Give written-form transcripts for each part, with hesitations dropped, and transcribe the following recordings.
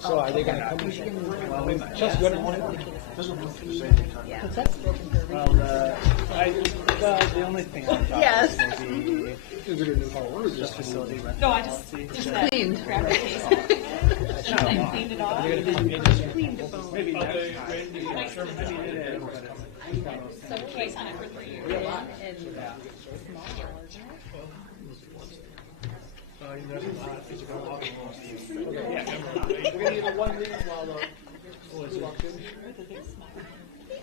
So are they gonna come? Well, we might. Just good. What's that? Well, the only thing I thought Yes. was maybe Is it a new or is just facility rental. No, I just that Cleaned. grab the case. I cleaned it off. Cleaned the bone. Maybe next time. So case on it for 3 years. We're gonna get a 1 minute while the.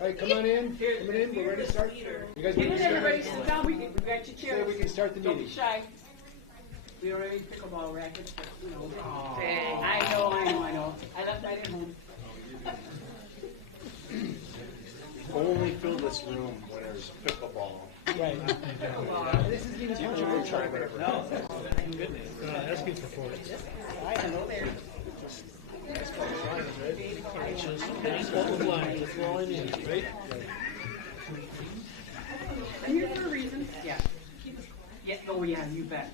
All right, come on in. Come on in. We're ready to start. You guys Get ready in, to start? everybody, sit down, we got your So chairs. we can start the Don't be meeting. shy. We don't have any pickleball rackets, but, you know. Dang, I know. I left mine at home. Only fill this room when there's pickleball. Right. This is even You can try whatever. No, thank goodness. asking for points. Hello there. Right? I'm here for a reason. Yeah. Yeah, oh yeah, you bet.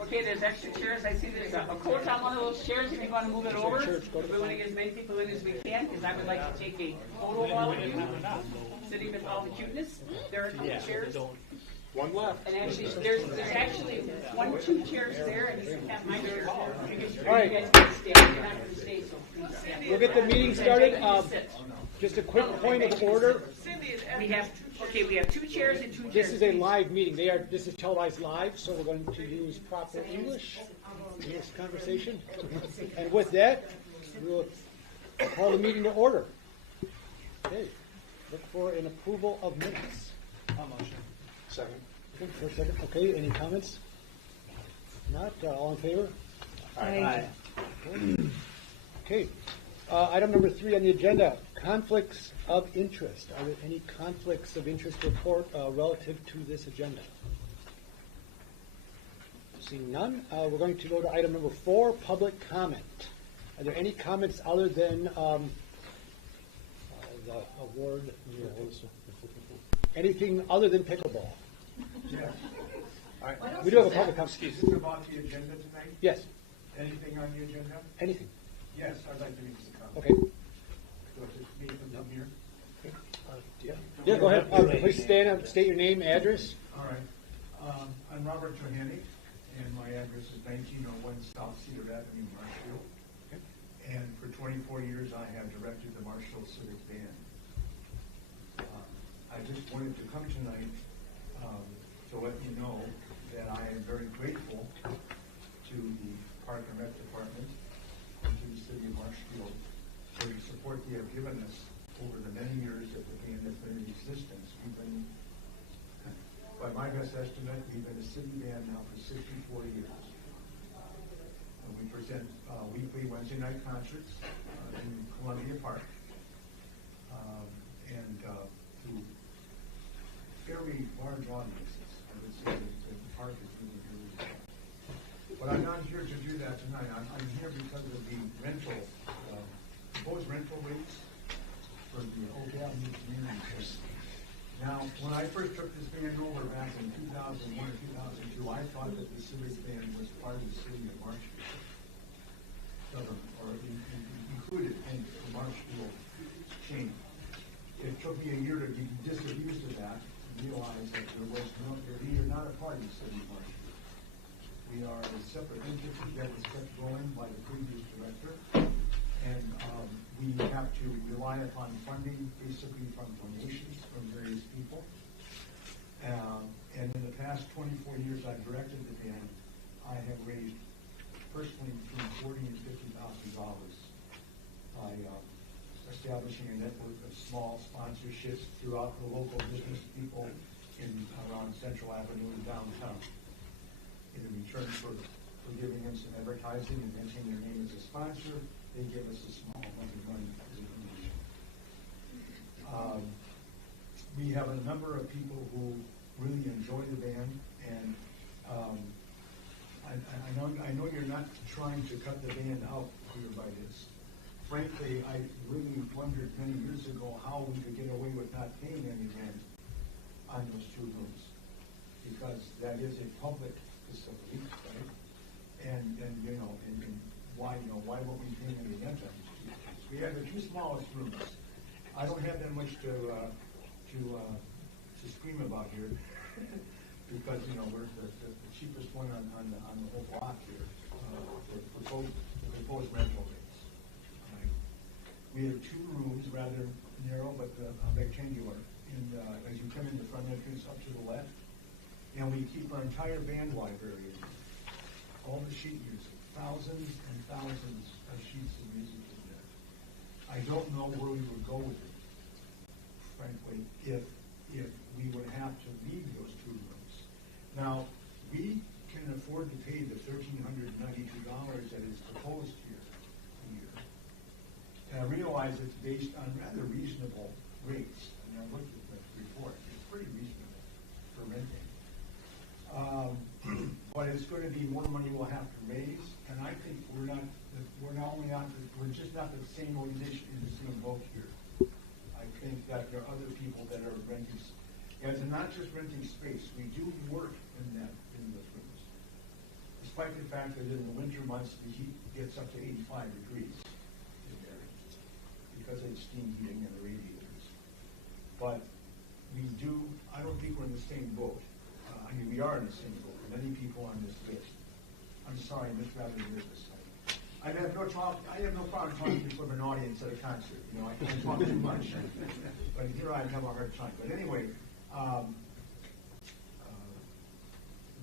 Okay, there's extra chairs. I see there's a coat on one of those chairs if you want to move it over. We want to get as many people in as we can because I would like to take a photo of all of you. Sitting with all the cuteness. There are a couple chairs. One left. And actually, there's actually 2 chairs there, and you can have my chair. All right. You guys can stay. You're not going to stay, so please stand. We'll get the meeting started. Just a quick point of order. We have 2 chairs and 2 chairs. This is a live meeting. This is televised live, so we're going to use proper English in this conversation. And with that, we'll call the meeting to order. Okay. Look for an approval of minutes. Second. Okay, for a second. Okay, any comments? Not, all in favor? Aye. Okay. Item number 3 on the agenda, conflicts of interest. Are there any conflicts of interest report relative to this agenda? Seeing none, we're going to go to item number 4, public comment. Are there any comments other than the award? Anything other than pickleball? We do have a public comment. Is this about the agenda tonight? Yes, Anything on the agenda? anything. Yes, I'd like to make some comments. Okay. Do I just meet from here? Yeah, go ahead. Please stand up, state your name, address. All right. I'm Robert Johannick, and my address is 1901 South Cedar Avenue, Marshfield. And for 24 years, I have directed the Marshfield Civic Band. I just wanted to come tonight to let you know that I am very grateful to the Park and Rec Department and to the City of Marshfield for the support they have given us over the many years that the band has been in existence. We've been, by my best estimate, we've been a city band now for 64 years. And we present weekly Wednesday night concerts in Columbia Park and to very large audiences. I would say that the park is really, really well. But I'm not here to do that tonight. I'm here because of the rental, proposed rental rates for the Oak Avenue Community Center. Now, when I first took this band over back in 2001 or 2002, I thought that the Civic Band was part of the city of Marshfield, or included in the Marshfield chain. It took me a year to be disabused of that, to realize that we are not a part of the city of Marshfield. We are a separate entity that was kept going by the previous director, and we have to rely upon funding basically from donations from various people. And in the past 24 years I've directed the band, I have raised personally between $40,000 and $50,000 by establishing a network of small sponsorships throughout the local business people around Central Avenue and downtown. In return for giving them some advertising and mentioning their name as a sponsor, they give us a small amount of money as a donation. We have a number of people who really enjoy the band, and I know you're not trying to cut the band out here by this. Frankly, I really wondered many years ago how we could get away with not paying any rent on those 2 rooms, because that is a public facility, right? And why won't we pay any rent on two smallest rooms. I don't have that much to scream about here, because, you know, we're the cheapest one on the whole block here, for proposed rental rates. Right. We have two rooms, rather narrow, but rectangular, and as you come in the front entrance up to the left, and we keep our entire band library in there. All the sheet music, thousands and thousands of sheets of music in there. I don't know where we would go with it, frankly, if we would have to leave those two rooms. Now, we can afford to pay the $1,392 that is proposed here a year. And I realize it's based on rather reasonable rates. And I looked at the report, it's pretty reasonable for renting. But it's going to be more money we'll have to raise, and I think we're just not the same organization in the same boat here. I think that there are other people that are renting, and it's not just renting space. We do work in those rooms, despite the fact that in the winter months the heat gets up to 85 degrees in there because it's steam heating and the radiators. But we do. I don't think we're in the same boat. I mean, we are in the same boat. Many people on this list. I'm sorry, Mr. Rather nervous. I have no problem talking before an audience at a concert. You know, I can't talk too much, but here I have a hard time. But anyway,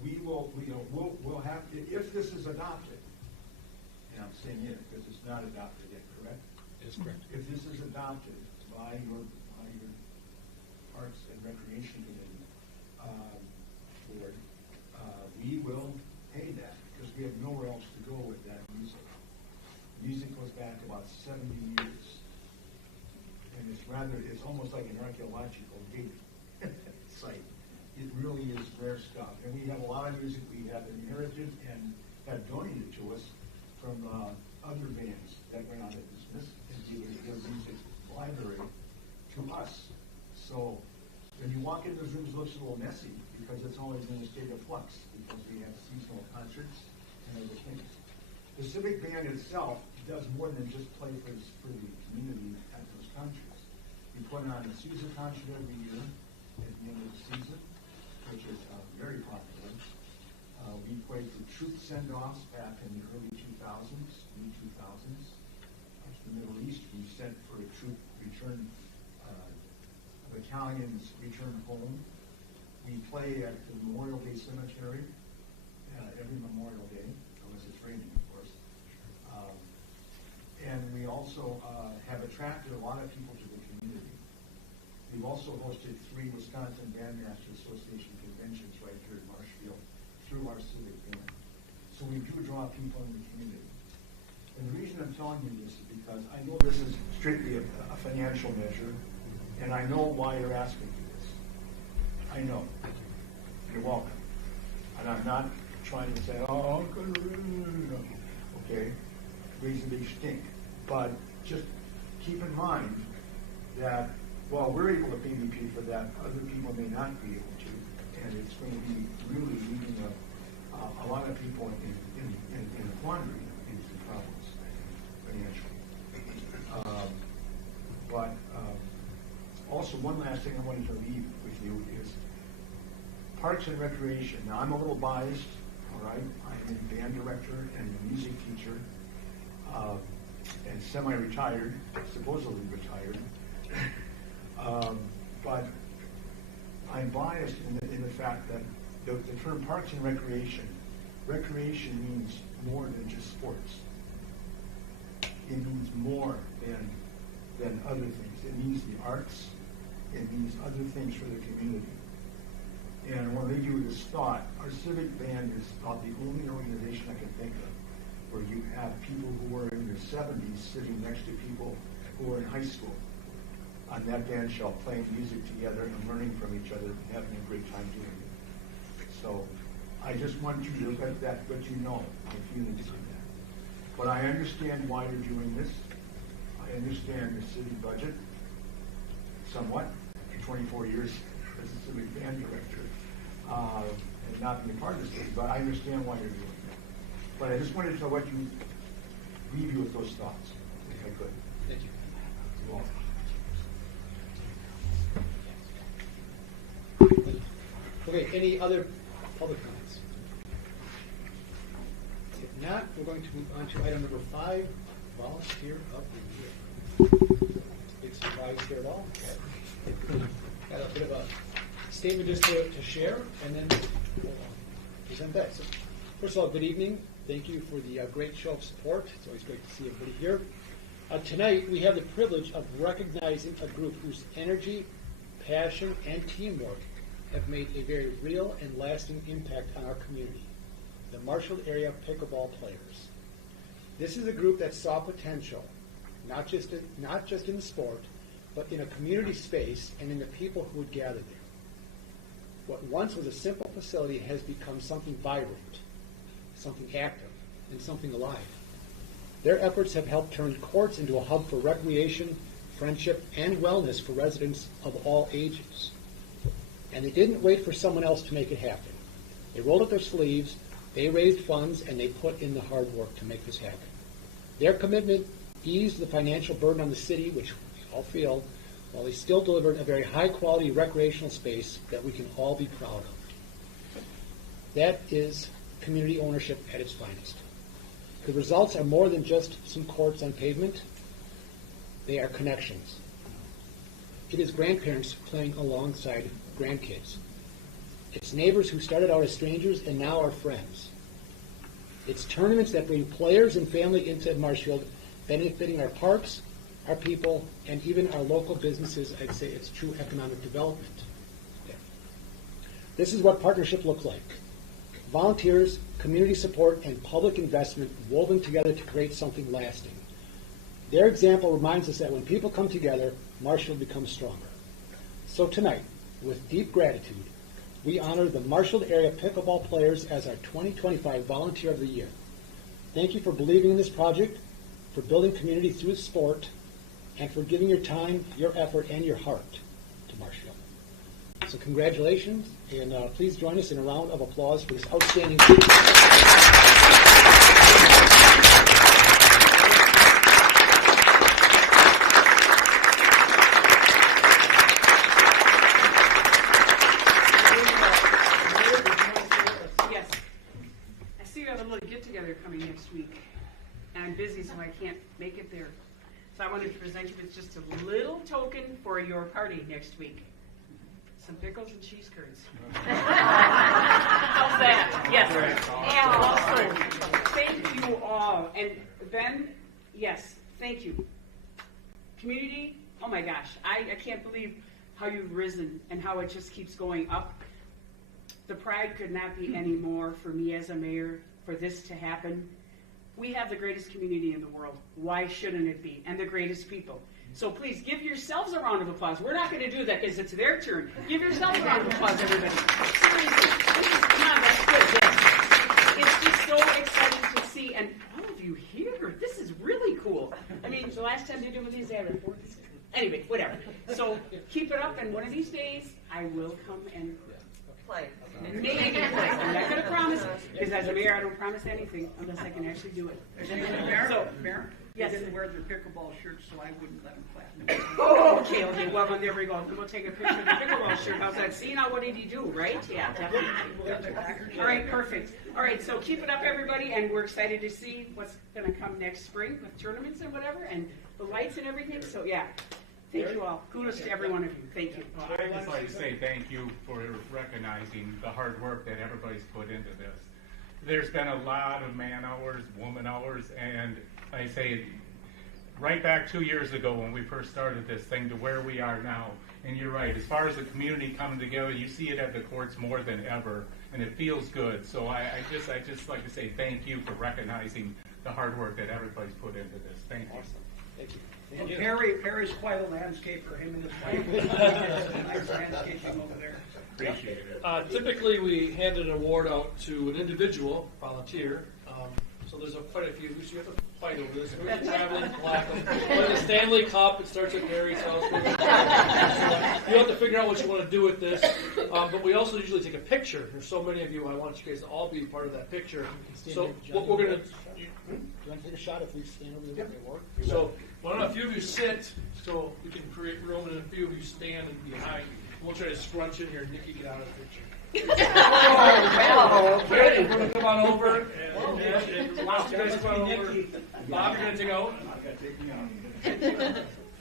we'll have, if this is adopted, and I'm saying if, because it's not adopted yet, correct? That's correct. If this is adopted by your Parks and Recreation Committee board, we will pay that because we have nowhere else to go with that music. Music goes back about 70 years, and it's almost like an archaeological dig site. It really is rare stuff, and we have a lot of music we have inherited and have donated to us from other bands that went out of business and gave their music library to us. So when you walk in those rooms, it looks a little messy because it's always in a state of flux because we have seasonal concerts and other things. The civic band itself does more than just play for the community at those concerts. We put on a season concert every year at the end of the season, which is very popular. We played for troop send-offs back in the early 2000s, mid-2000s. Up to the Middle East, we sent for a troop return, battalions return home. We play at the Memorial Day Cemetery every Memorial Day, unless it's raining, of course. And we also have attracted a lot of people to the community. We've also hosted 3 Wisconsin Bandmasters Association conventions right here in Marshfield through our civic band. So we do draw people in the community. And the reason I'm telling you this is because I know this is strictly a financial measure, and I know why you're asking for this. I know. You're welcome. And I'm not trying to say, oh, okay, raise a big stink. But just keep in mind that while we're able to pay for that, other people may not be able to, and it's going to be really leaving a lot of people in a quandary, in some problems financially. But also, one last thing I wanted to leave with you is Parks and Recreation. Now, I'm a little biased, all right? I'm a band director and a music teacher, and semi-retired, supposedly retired. But I'm biased in the fact that the term Parks and Recreation means more than just sports. It means more than other things. It means the arts. It means other things for the community. And when they do this thought, our civic band is about the only organization I can think of where you have people who are in their 70s sitting next to people who are in high school on that band shell playing music together and learning from each other and having a great time doing it. So I just want you to let you know my feelings on that. But I understand why you're doing this. I understand the city budget somewhat in 24 years as a civic band director and not being part of the city, but I understand why you're doing that. But I just wanted to leave you with those thoughts, if I could. Thank you. Okay, any other public comments? If not, we're going to move on to item number 5, Volunteer of the Year. Big surprise here at all. Got a bit of a statement just to share, and then we'll present that. So, first of all, good evening. Thank you for the great show of support. It's always great to see everybody here. Tonight, we have the privilege of recognizing a group whose energy, passion, and teamwork have made a very real and lasting impact on our community, the Marshfield area pickleball players. This is a group that saw potential, not just in the sport, but in a community space and in the people who would gather there. What once was a simple facility has become something vibrant, something active, and something alive. Their efforts have helped turn courts into a hub for recreation, friendship, and wellness for residents of all ages. And they didn't wait for someone else to make it happen. They rolled up their sleeves, they raised funds, and they put in the hard work to make this happen. Their commitment eased the financial burden on the city, which we all feel, while they still delivered a very high-quality recreational space that we can all be proud of. That is community ownership at its finest. The results are more than just some courts on pavement. They are connections. It is grandparents playing alongside grandkids. It's neighbors who started out as strangers and now are friends. It's tournaments that bring players and family into Marshfield, benefiting our parks, our people, and even our local businesses. I'd say it's true economic development. This is what partnership looks like. Volunteers, community support, and public investment woven together to create something lasting. Their example reminds us that when people come together, Marshfield becomes stronger. So tonight, with deep gratitude, we honor the Marshfield area pickleball players as our 2025 Volunteer of the Year. Thank you for believing in this project, for building community through sport, and for giving your time, your effort, and your heart to Marshfield. So congratulations, and please join us in a round of applause for this outstanding team. Yes. I see you have a little get-together coming next week, and I'm busy, so I can't make it there. So I wanted to present you with just a little token for your party next week. Some pickles and cheese curds. How's that? Yes. And also, thank you all. And Ben, yes, thank you. Community, oh my gosh, I can't believe how you've risen and how it just keeps going up. The pride could not be any more for me as a mayor for this to happen. We have the greatest community in the world. Why shouldn't it be? And the greatest people. So please give yourselves a round of applause. We're not going to do that because it's their turn. Give yourselves a round of applause, everybody. Seriously. Come on, that's good. Yes. It's just so exciting to see. And all of you here, this is really cool. I mean, the last time they did one of these, they had a 4th. Anyway, whatever. So keep it up, and one of these days, I will come and play. Maybe play. I'm not going to promise, because as a mayor, I don't promise anything unless I can actually do it. Mayor? Yes. They didn't wear their pickleball shirts, so I wouldn't let them play. Oh, okay. Well, then there we go. Then we'll take a picture of the pickleball shirt. How's that? See, now what did he do, right? Yeah, definitely. All right, perfect. All right, so keep it up, everybody, and we're excited to see what's going to come next spring with tournaments and whatever, and the lights and everything. So, yeah. Thank you all. Kudos to every one of you. Thank you. Well, I'd just like to say thank you for recognizing the hard work that everybody's put into this. There's been a lot of man hours, woman hours, and I say right back 2 years ago when we first started this thing to where we are now. And you're right, as far as the community coming together, you see it at the courts more than ever, and it feels good. So I just like to say thank you for recognizing the hard work that everybody's put into this. Thank you. Awesome. Thank you. Well, Perry's quite a landscaper, him and his wife. Nice landscaping over there. Appreciate it. Typically, we hand an award out to an individual volunteer. So there's quite a few. So you have to fight over this. We're traveling black. But the Stanley Cup, it starts at Mary's house. You have to figure out what you want to do with this. But we also usually take a picture. There's so many of you. I want you guys to all be part of that picture. So what we're going to... Do you want to take a shot if we stand over there and work? So why don't a few of you sit so we can create room, and a few of you stand and behind. We'll try to scrunch in here and Nikki get out of the picture. Well, Hey, okay. we're gonna come on over and wow, you guys come on over. Bob, you're gonna take out.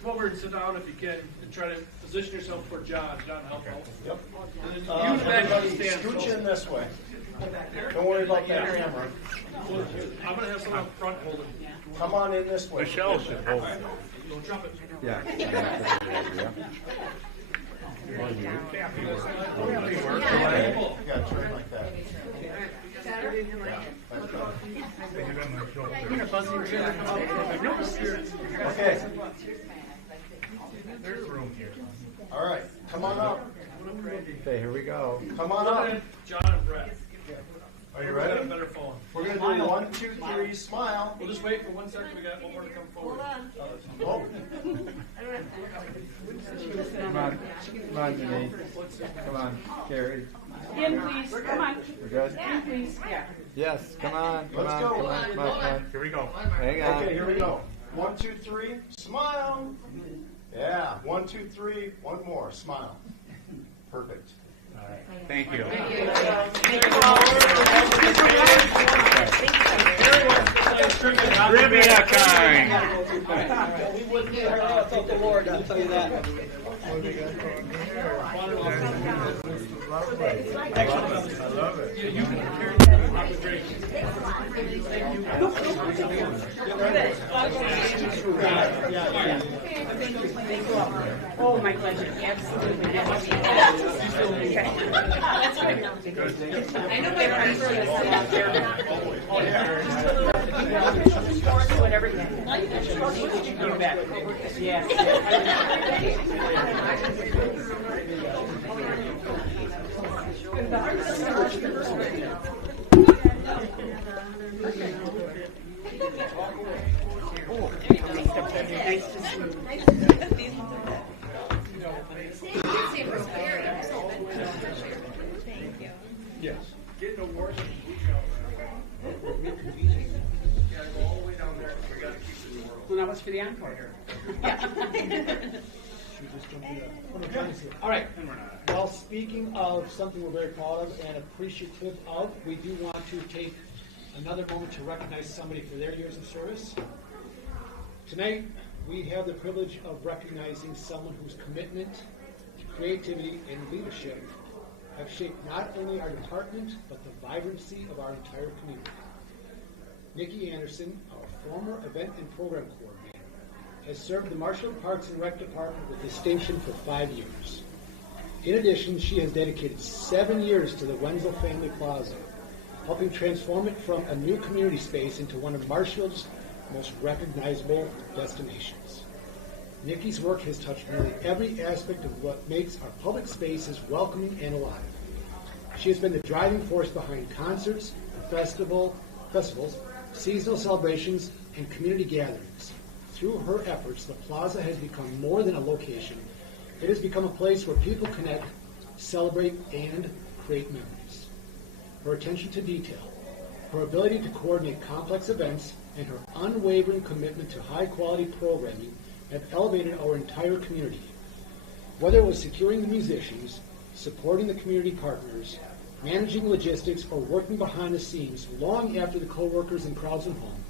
Come over and sit down if you can and try to position yourself for John. John, help out. Yep. And then you back on the stand. Scooch in this way. Don't worry about that camera. I'm gonna have someone up front hold it. Come on in this way. Michelle should hold. Don't drop it. Yeah. You gotta turn like that. Okay. There's room here. All right. Come on up. Okay, here we go. Come on Look up. at John and Brett. Are you We've got a ready? better phone. We're gonna do 1, 2, 3, smile. We'll just wait for 1 second. We got one more to come forward. Oh. Come on, Denise. Come on, Gary. In, please. Come on. We're good? In, please. Yeah. Yes, come on, come Let's on, go. come on, come on. Here we go. Hang on. Okay, here we go. 1, 2, 3, smile. Yeah. 1, 2, 3. One more. Smile. Perfect. Thank you. Trivia time. We wouldn't be here without the Lord, I'll tell you that. I love it. You can carry the arbitration. Oh, my pleasure. Absolutely. Okay. That's good. I know my friends are going to sit out there. Whatever. You bet. Yes. Nice to see you. Yes. Getting awards and gotta go all the way down there. We gotta keep it in the world. Well, that was for the encore here. All right. Well, speaking of something we're very proud of and appreciative of, we do want to take another moment to recognize somebody for their years of service. Tonight, we have the privilege of recognizing someone whose commitment to creativity and leadership have shaped not only our department, but the vibrancy of our entire community. Nikki Anderson, our former event and program coordinator, has served the Marshfield Parks and Rec department with distinction for 5 years. In addition, she has dedicated 7 years to the Wenzel Family Plaza, helping transform it from a new community space into one of Marshfield's most recognizable destinations. Nikki's work has touched nearly every aspect of what makes our public spaces welcoming and alive. She has been the driving force behind concerts, festivals, seasonal celebrations, and community gatherings. Through her efforts, the plaza has become more than a location. It has become a place where people connect, celebrate, and create memories. Her attention to detail, her ability to coordinate complex events, and her unwavering commitment to high-quality programming have elevated our entire community. Whether it was securing the musicians, supporting the community partners, managing logistics, or working behind the scenes long after the co-workers and crowds went home,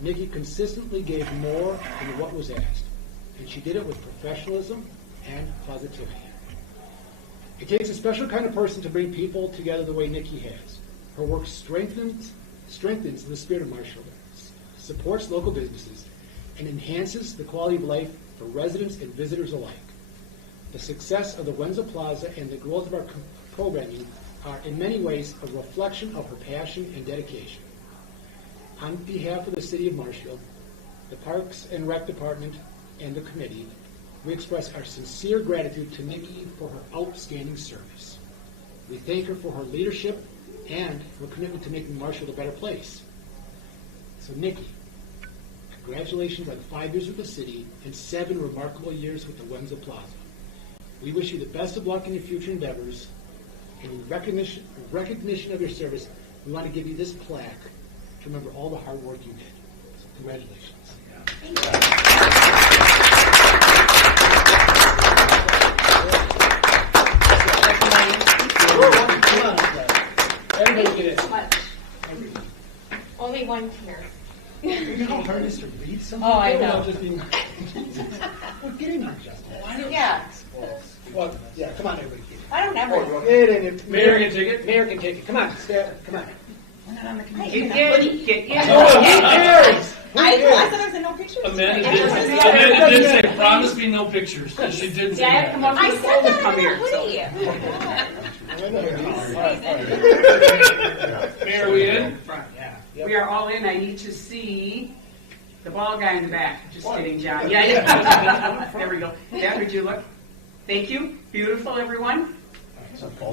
Nikki consistently gave more than what was asked, and she did it with professionalism and positivity. It takes a special kind of person to bring people together the way Nikki has. Her work strengthens the spirit of Marshfield, supports local businesses, and enhances the quality of life for residents and visitors alike. The success of the Wenzel Plaza and the growth of our programming are in many ways a reflection of her passion and dedication. On behalf of the City of Marshfield, the Parks and Rec Department, and the committee, we express our sincere gratitude to Nikki for her outstanding service. We thank her for her leadership and her commitment to making Marshfield a better place. So Nikki, congratulations on 5 years with the city and 7 remarkable years with the Wenzel Plaza. We wish you the best of luck in your future endeavors, and in recognition of your service, we want to give you this plaque to remember all the hard work you did. So congratulations. everyone cares. You know how hard it is to read something? Oh, I know. Just being, well, get in here, Justin. Yeah, Well, yeah, come on, everybody. I don't ever. Get in here. Mayor can take it. Mayor can take it. Come on, come on. Get in, get in. I said I was in no pictures. Amanda did say, promise me no pictures. And she didn't say Yeah, I have to come that. up I with said the that come in here. the hoodie. Mayor, are we in? Front, yeah. We are all in. I need to see the ball guy in the back. Just kidding, John. Yeah. There we go. Dad, would you look? Thank you. Beautiful, everyone.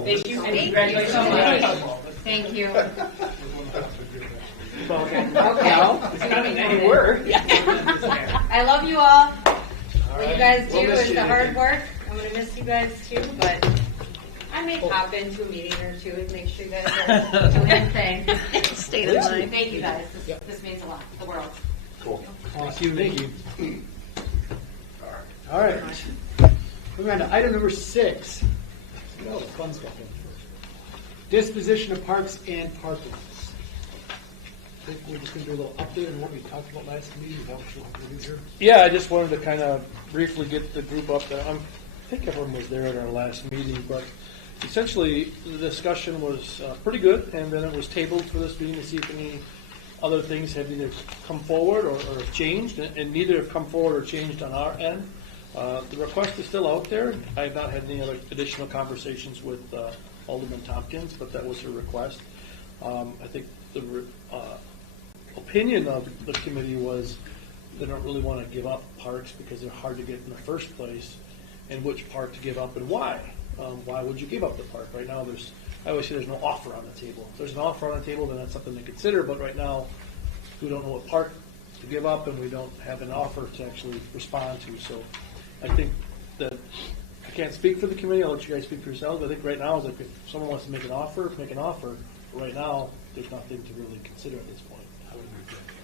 Thank you, and congratulations. Thank you. Okay. It's not any word. I love you all. What you guys do is the hard work. I'm gonna miss you guys too, but I may pop into a meeting or two and make sure you guys are doing your thing. State of mind. Thank you guys. This means a lot. The world. Cool. Awesome. Thank you. All right. Moving on to item number 6. Oh, fun stuff. Disposition of parks and parking lots. I think we're just going to do a little update on what we talked about last meeting. Is that what you want to do here? Yeah, I just wanted to kind of briefly get the group up there. I think everyone was there at our last meeting, but essentially the discussion was pretty good, and then it was tabled for this meeting to see if any other things have either come forward or changed, and neither have come forward or changed on our end. The request is still out there. I have not had any other additional conversations with Alderman Tompkins, but that was her request. I think the opinion of the committee was they don't really want to give up parks because they're hard to get in the first place, and which park to give up and why. Why would you give up the park? Right now, I always say there's no offer on the table. If there's an offer on the table, then that's something to consider, but right now, we don't know what park to give up, and we don't have an offer to actually respond to, so I think that I can't speak for the committee. I'll let you guys speak for yourselves. But I think right now is like if someone wants to make an offer, make an offer. But right now, there's nothing to really consider at this point.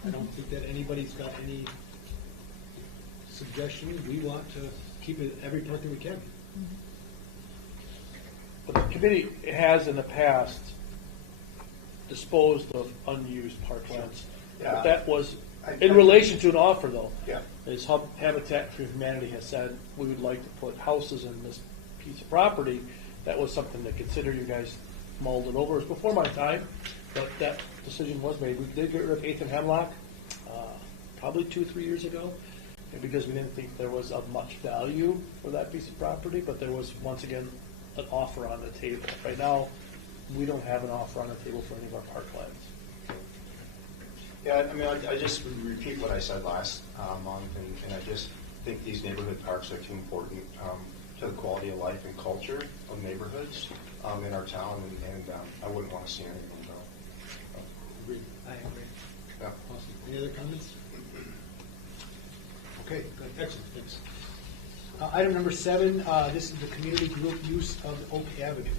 I don't think that anybody's got any suggestion. We want to keep it every park that we can. But the committee has in the past disposed of unused parklands. Yeah. But that was in relation to an offer, though. Yeah. As Habitat for Humanity has said, we would like to put houses in this piece of property. That was something to consider. You guys mulled it over. It was before my time, but that decision was made. We did get rid of 8th and Hemlock probably 2-3 years ago, and because we didn't think there was of much value for that piece of property, but there was, once again, an offer on the table. Right now, we don't have an offer on the table for any of our parklands. Yeah, I mean, I just repeat what I said last month, and I just think these neighborhood parks are too important to the quality of life and culture of neighborhoods in our town, and I wouldn't want to see any of them go. Agreed. I agree. Yeah. Awesome. Any other comments? Okay, good. Excellent. Thanks. Item number 7, this is the community group use of Oak Avenue.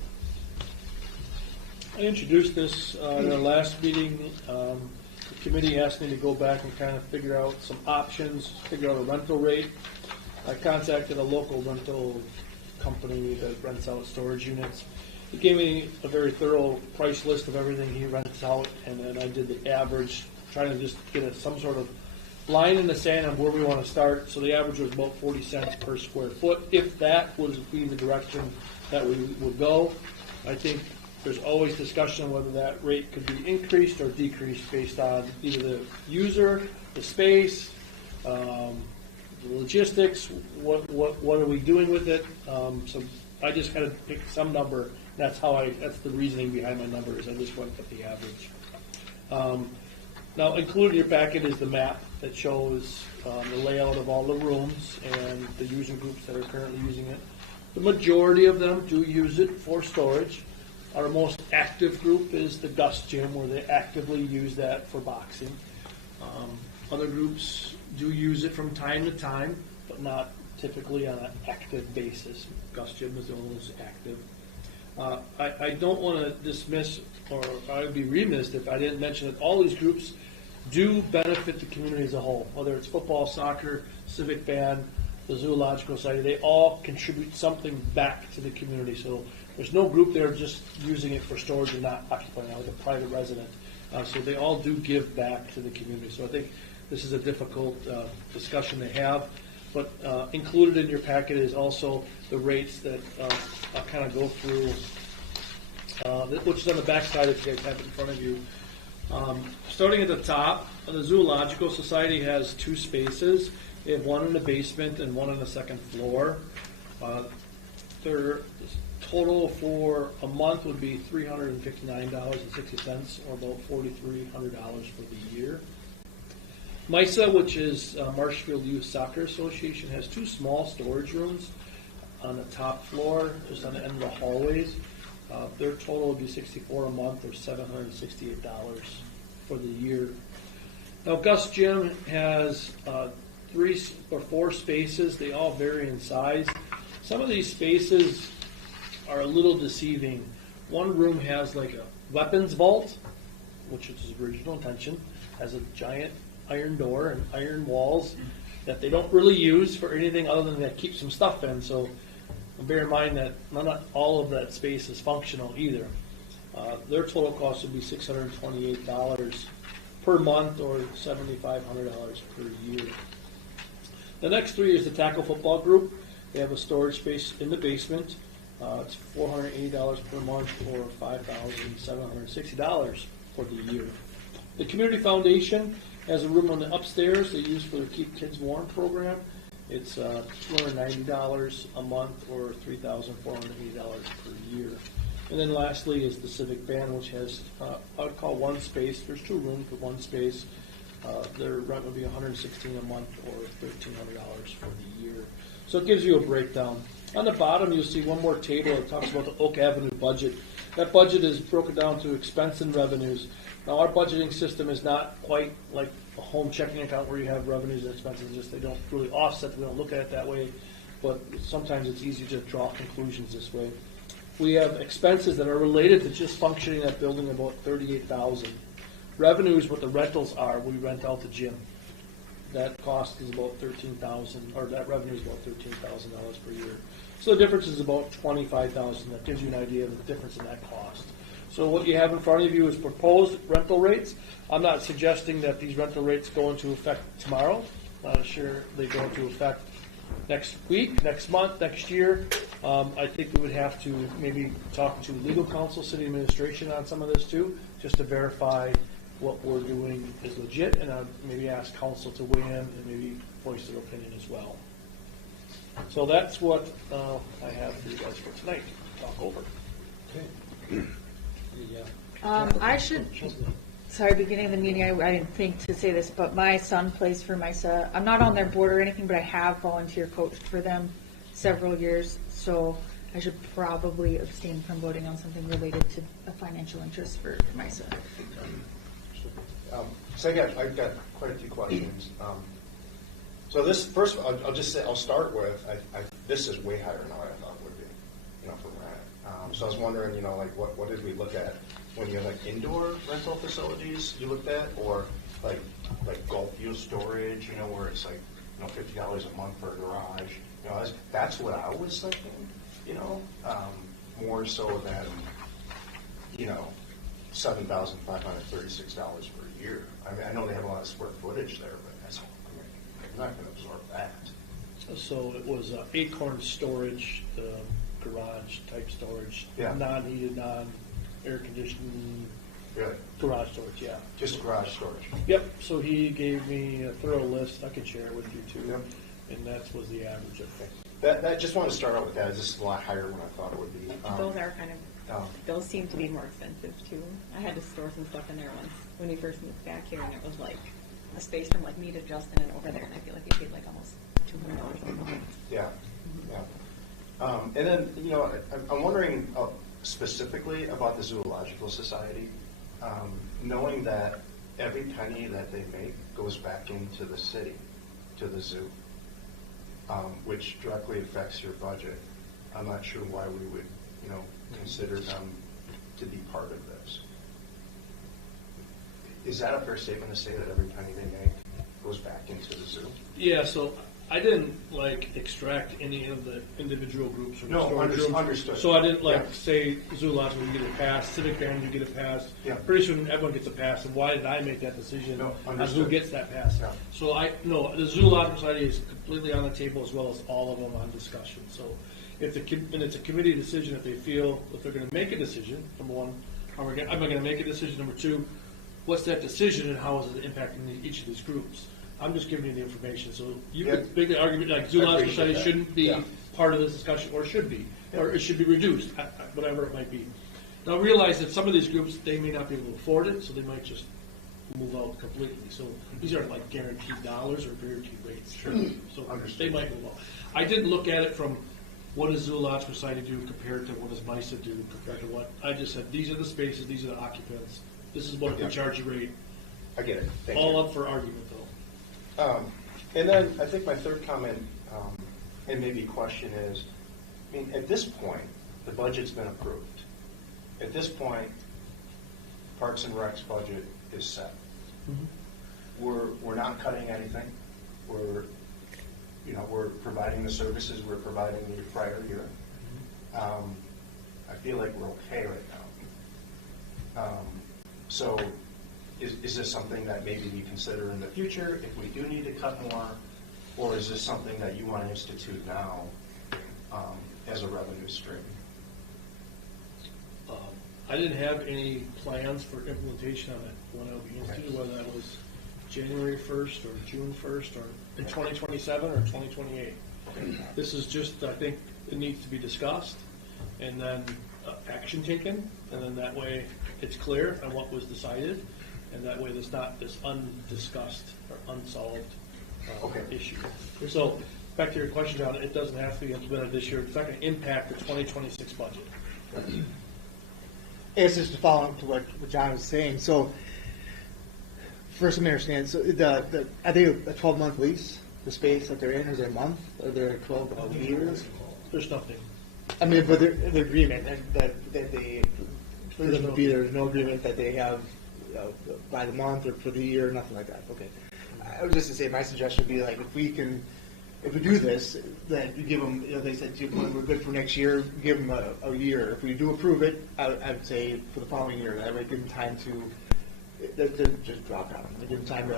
I introduced this in our last meeting. The committee asked me to go back and kind of figure out some options, figure out a rental rate. I contacted a local rental company that rents out storage units. He gave me a very thorough price list of everything he rents out, and then I did the average, trying to just get some sort of line in the sand on where we want to start. So the average was about 40 cents per square foot. If that would be the direction that we would go, I think there's always discussion on whether that rate could be increased or decreased based on either the user, the space, the logistics, what are we doing with it. So I just kind of picked some number. That's the reasoning behind my numbers. I just went with the average. Now, included in your packet is the map that shows the layout of all the rooms and the user groups that are currently using it. The majority of them do use it for storage. Our most active group is the Gus Gym, where they actively use that for boxing. Other groups do use it from time to time, but not typically on an active basis. Gus Gym is the only one who's active. I don't want to dismiss, or I would be remiss if I didn't mention that all these groups do benefit the community as a whole, whether it's football, soccer, civic band, the Zoological Society. They all contribute something back to the community. So there's no group there just using it for storage and not occupying it, like a private resident. So they all do give back to the community. So I think this is a difficult discussion to have. But included in your packet is also the rates that I'll kind of go through, which is on the back side if you guys have it in front of you. Starting at the top, the Zoological Society has 2 spaces. They have one in the basement and one on the second floor. Their total for a month would be $359.60, or about $4,300 for the year. MISA, which is Marshfield Youth Soccer Association, has 2 small storage rooms on the top floor, just on the end of the hallways. Their total would be $64 a month, or $768 for the year. Now, Gus Gym has 3 or 4 spaces. They all vary in size. Some of these spaces are a little deceiving. One room has like a weapons vault, which is his original intention, has a giant iron door and iron walls that they don't really use for anything other than that keep some stuff in. So bear in mind that not all of that space is functional either. Their total cost would be $628 per month, or $7,500 per year. The next 3 is the tackle football group. They have a storage space in the basement. It's $480 per month, or $5,760 for the year. The Community Foundation has a room on the upstairs they use for their Keep Kids Warm program. It's $290 a month, or $3,480 per year. And then lastly is the Civic Band, which has, I would call 1 space. There's 2 rooms for 1 space. Their rent would be $116 a month, or $1,300 for the year. So it gives you a breakdown. On the bottom, you'll see one more table that talks about the Oak Avenue budget. That budget is broken down to expense and revenues. Now, our budgeting system is not quite like a home checking account where you have revenues and expenses. Just they don't really offset. We don't look at it that way. But sometimes it's easy to draw conclusions this way. We have expenses that are related to just functioning that building, about $38,000. Revenues, what the rentals are, we rent out the gym. That cost is about $13,000, or that revenue is about $13,000 per year. So the difference is about $25,000. That gives you an idea of the difference in that cost. So what you have in front of you is proposed rental rates. I'm not suggesting that these rental rates go into effect tomorrow. Not sure they go into effect next week, next month, next year. I think we would have to maybe talk to legal counsel, city administration on some of this too, just to verify what we're doing is legit, and maybe ask council to weigh in and maybe voice their opinion as well. So that's what I have for you guys for tonight. Talk over. I should, sorry, beginning of the meeting, I didn't think to say this, but my son plays for MISA. I'm not on their board or anything, but I have volunteer coached for them several years, so I should probably abstain from voting on something related to a financial interest for MISA. So I've got quite a few questions. So this first, I'll just say, I'll start with, this is way higher than what I thought it would be, for rent. So I was wondering, like what did we look at when you have like indoor rental facilities you looked at, or like golf field storage, where it's like, $50 a month for a garage. That's what I was thinking, more so than, $7,536 per year. I mean, I know they have a lot of square footage there, but I'm not going to absorb that. So it was Acorn storage, the garage type storage, Yeah. non-heated, non-air conditioned Really? garage storage, yeah. Just garage storage. Yep, so he gave me a thorough list. I can share it with you too. Yep. And that was the average of it. That just want to start out with that. This is a lot higher than I thought it would be. Those are kind of, Oh. those seem to be more expensive too. I had to store some stuff in there once when we first moved back here, and it was like a space from like me to Justin and over there, and I feel like we paid like almost $200 a month. Yeah, yeah. And then, I'm wondering specifically about the Zoological Society, knowing that every penny that they make goes back into the city, to the zoo, which directly affects your budget. I'm not sure why we would, consider them to be part of this. Is that a fair statement to say that every penny they make goes back into the zoo? Yeah, so I didn't like extract any of the individual groups from the No, storage rooms. understood. So I didn't like Yeah. say zoo lodge would get a pass, civic band would get a pass. Yeah. Pretty soon everyone gets a pass, and why did I make that decision No, on who understood. gets that pass? Yeah. So the zoo lodge society is completely on the table as well as all of them on discussion. So if and it's a committee decision, if they feel, if they're gonna make a decision, number one, am I gonna make a decision? Number two, what's that decision and how is it impacting each of these groups? I'm just giving you the information, so you Yeah. could make the argument like zoo I lodge appreciate society that. shouldn't be Yeah. part of this discussion, or should be, or it should be reduced, whatever it might be. Now realize that some of these groups, they may not be able to afford it, so they might just move out completely. So these aren't like guaranteed dollars or guaranteed rates. Sure. So Understood. they might move out. I didn't look at it from what does Zoological Society do compared to what does MISA do compared to what, I just said, these are the spaces, these are the occupants, this is what we Yeah. charge a rate. I get it. Thank All you. up for argument though. And then I think my third comment, and maybe question is, I mean, at this point, the budget's been approved. At this point, Parks and Rec's budget is set. We're not cutting anything. We're providing the services we're providing the prior year. I feel like we're okay right now. So is this something that maybe we consider in the future if we do need to cut more? Or is this something that you want to institute now as a revenue stream? I didn't have any plans for implementation on it when I would be instituted, whether that was January 1st or June 1st or in 2027 or 2028. This is just, I think it needs to be discussed and then action taken, and then that way it's clear on what was decided, and that way there's not this undiscussed or unsolved issue. So back to your question, John, it doesn't have to be implemented this year. It's not going to impact the 2026 budget. It's just to follow up to what John was saying. So, first, let me understand. So, are they a 12-month lease? The space that they're in, is it a month? Are there 12 years? There's nothing. I mean, but the agreement that they there's no agreement that they have by the month or for the year, nothing like that. Okay. I was just to say, my suggestion would be like if we do this, that you give them, they said we're good for next year, give them a year. If we do approve it, I would say for the following year, that would give them time to just drop down. Give them time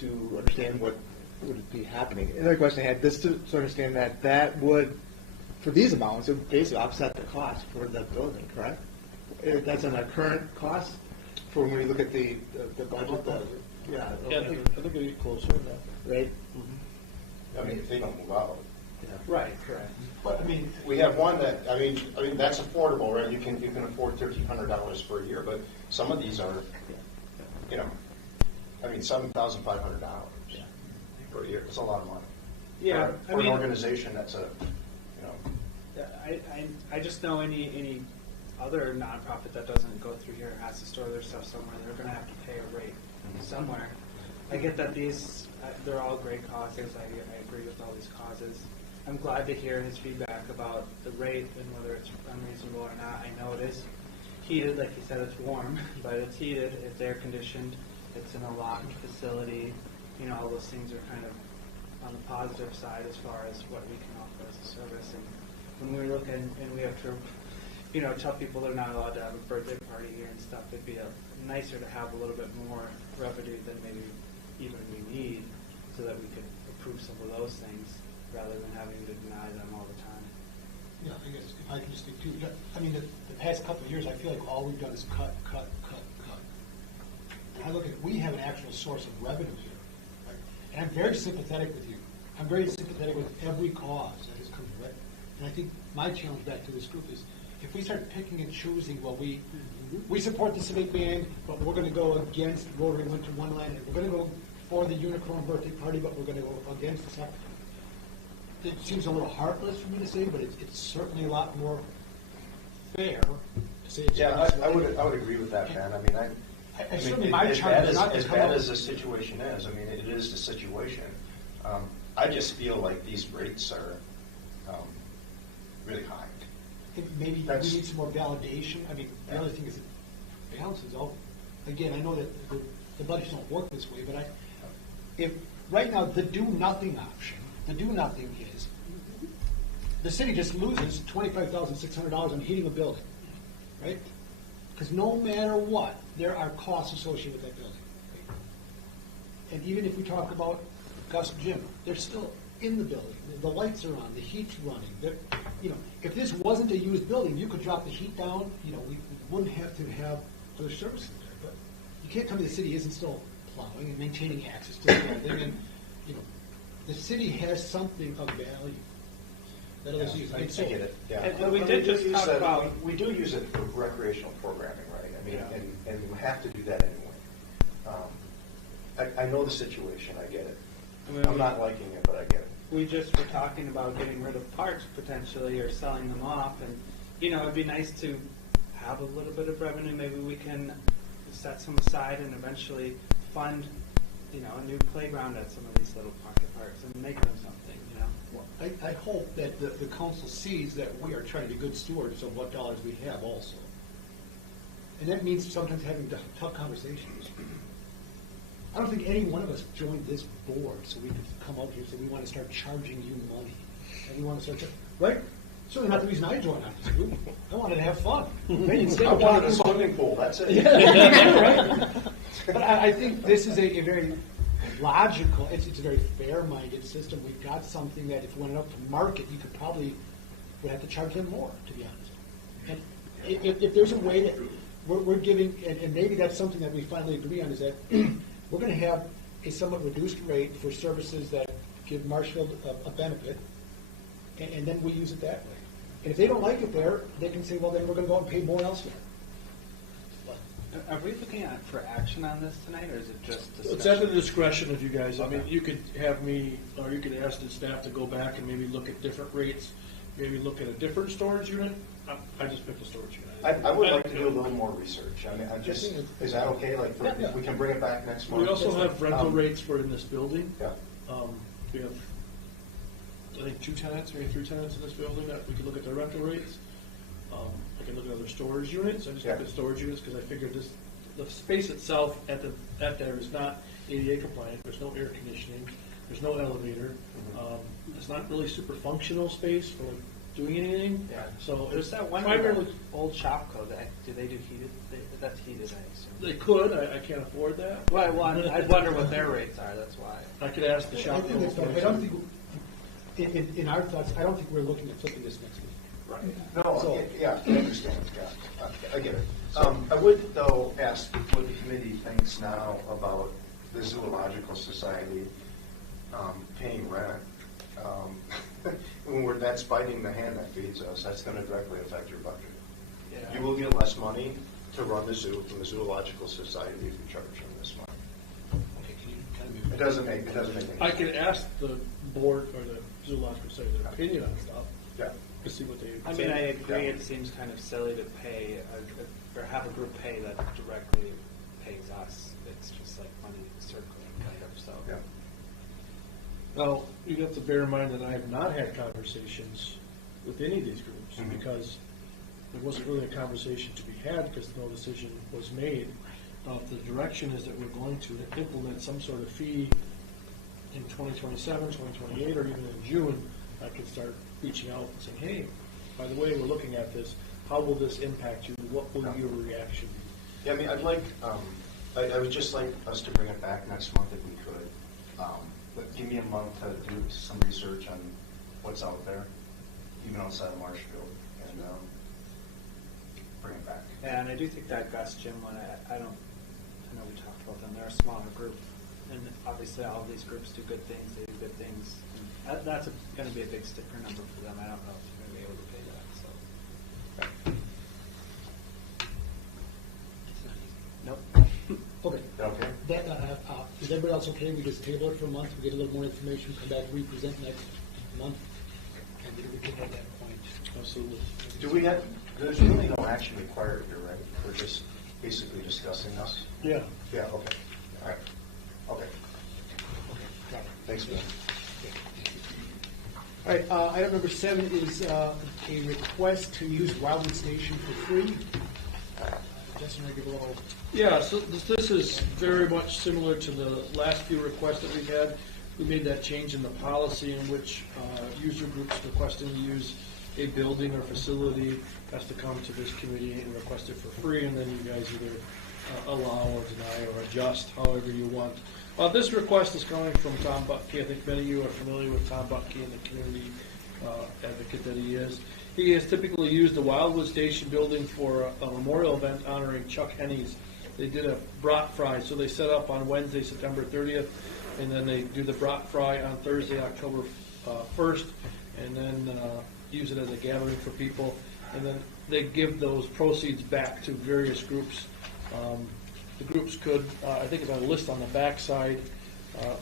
to understand what would be happening. Another question I had, this to understand that would, for these amounts, it would basically offset the cost for the building, correct? That's on our current cost for when we look at the budget. Yeah, I think it'll get closer to that. Right? I mean, if they don't move out. Right, correct. But I mean, we have one that I mean that's affordable, right? You can afford $1,300 for a year, but some of these are, $7,500 per year. It's a lot of money. Yeah, for an organization that's I just know any other nonprofit that doesn't go through here and has to store their stuff somewhere, they're going to have to pay a rate somewhere. I get that they're all great causes. I agree with all these causes. I'm glad to hear his feedback about the rate and whether it's unreasonable or not. I know it is heated, like he said, it's warm, but it's heated, it's air conditioned, it's in a locked facility. All those things are kind of on the positive side as far as what we can offer as a service. And when we look and we have to, tell people they're not allowed to have a birthday party here and stuff, it'd be nicer to have a little bit more revenue than maybe even we need, so that we could approve some of those things rather than having to deny them all the time. Yeah, I guess if I can speak too. I mean, the past couple of years, I feel like all we've done is cut. And I look at it, we have an actual source of revenue here. Right? And I'm very sympathetic with you. I'm very sympathetic with every cause that has come to it. And I think my challenge back to this group is if we start picking and choosing, well, we support the civic band, but we're going to go against Rotary Winter Wonderland, and we're going to go for the Unicorn Birthday Party, but we're going to go against the second. It seems a little heartless for me to say, but it's certainly a lot more fair to say it's I would agree with that, Ben. I mean, certainly my as challenge bad is not to as come bad up- as the situation is, I mean, it is the situation. I just feel like these rates are really high. I think maybe we need some more validation. I mean, the other thing is that balance is all, again, I know that the budgets don't work this way, but if right now the do nothing option the do-nothing is, the city just loses $25,600 on heating a building, right? Because no matter what, there are costs associated with that building. And even if we talk about Gus Gym, they're still in the building. The lights are on, the heat's running. If this wasn't a used building, you could drop the heat down, we wouldn't have to have other services there. But you can't tell me the city isn't still plowing and maintaining access to the building. And, the city has something of value that others use. I get it, yeah. And we did just talk about. We do use it for recreational programming, right? I mean, Yeah. and we have to do that anyway. I know the situation, I get it. I'm not liking it, but I get it. We just were talking about getting rid of parks potentially or selling them off, and it'd be nice to have a little bit of revenue. Maybe we can set some aside and eventually fund, a new playground at some of these little pocket parks and make them something. Well, I hope that the council sees that we are trying to be good stewards of what dollars we have also. And that means sometimes having tough conversations. I don't think any one of us joined this board so we could come out here and say we want to start charging you money. And we want to start, right? Certainly not the reason I joined on this group. I wanted to have fun. I wanted a swimming pool, that's it. Yeah, right? But I think this is a very logical, it's a very fair-minded system. We've got something that if we went up to market, you could probably, would have to charge them more, to be honest. And if there's a way that we're giving, and maybe that's something that we finally agree on, is that we're going to have a somewhat reduced rate for services that give Marshfield a benefit, and then we use it that way. And if they don't like it there, they can say, well, then we're going to go out and pay more elsewhere. Are we looking for action on this tonight, or is it just discussion? It's at the discretion of you guys. I mean, you could have me, or you could ask the staff to go back and maybe look at different rates, maybe look at a different storage unit. I just picked a storage unit. I would like to do a little more research. I mean, is that okay? Like, we can bring it back next month? We also have rental rates for in this building. Yeah. We have, I think, 2 tenants, maybe 3 tenants in this building that we could look at their rental rates. I can look at other storage units. I just looked at storage units because I figured the space itself at there is not ADA compliant. There's no air conditioning. There's no elevator. It's not really super functional space for doing anything. Yeah. So there's that one primarily old Shopco. Do they do heated? That's heated, I assume. They could. I can't afford that. Well, I'd wonder what their rates are. That's why. I could ask the shop. I don't think, in our thoughts, I don't think we're looking at flipping this next week. Right. No, yeah, I understand. Yeah, I get it. I would, though, ask what the committee thinks now about the Zoological Society paying rent. When that's biting the hand that feeds us, that's going to directly affect your budget. Yeah. You will get less money to run the zoo from the Zoological Society if you charge them this money. Okay, can you kind of move It doesn't make any sense. I could ask the board or the zoological society their opinion on stuff. Yeah. To see what they. I mean, I agree. It seems kind of silly to pay or have a group pay that directly pays us. It's just like money circling kind of. So. Yeah. Now, you have to bear in mind that I have not had conversations with any of these groups because there wasn't really a conversation to be had because no decision was made. If the direction is that we're going to implement some sort of fee in 2027, 2028, or even in June, I could start reaching out and saying, hey, by the way, we're looking at this. How will this impact you? What will your reaction be? Yeah, I mean, I'd like, I would just like us to bring it back next month if we could. But give me a month to do some research on what's out there, even outside of Marshfield, and bring it back. Yeah, and I do think that Gus Gym one, I know we talked about them. They're a smaller group, and obviously all of these groups do good things. They do good things. And that's going to be a big sticker number for them. I don't know if they're going to be able to pay that. So. Nope. Okay. Okay. That, is everybody else okay? We just table it for a month, we get a little more information, come back, represent next month, and then we can at that point. Absolutely. There's really no action required here, right? We're just basically discussing us? Yeah. Yeah, okay. All right. Okay. Thanks, man. All right, item number 7 is a request to use Wildwood Station for free. Justin, I give a little. Yeah, so this is very much similar to the last few requests that we've had. we made that change in the policy in which user groups requesting to use a building or facility has to come to this committee and request it for free, and then you guys either allow or deny or adjust however you want. This request is coming from Tom Buckey. I think many of you are familiar with Tom Buckey and the community advocate that he is. He has typically used the Wildwood Station building for a memorial event honoring Chuck Hennies. They did a brat fry, so they set up on Wednesday, September 30th, and then they do the brat fry on Thursday, October 1st, and then use it as a gathering for people, and then they give those proceeds back to various groups. The groups could, I think it's on a list on the backside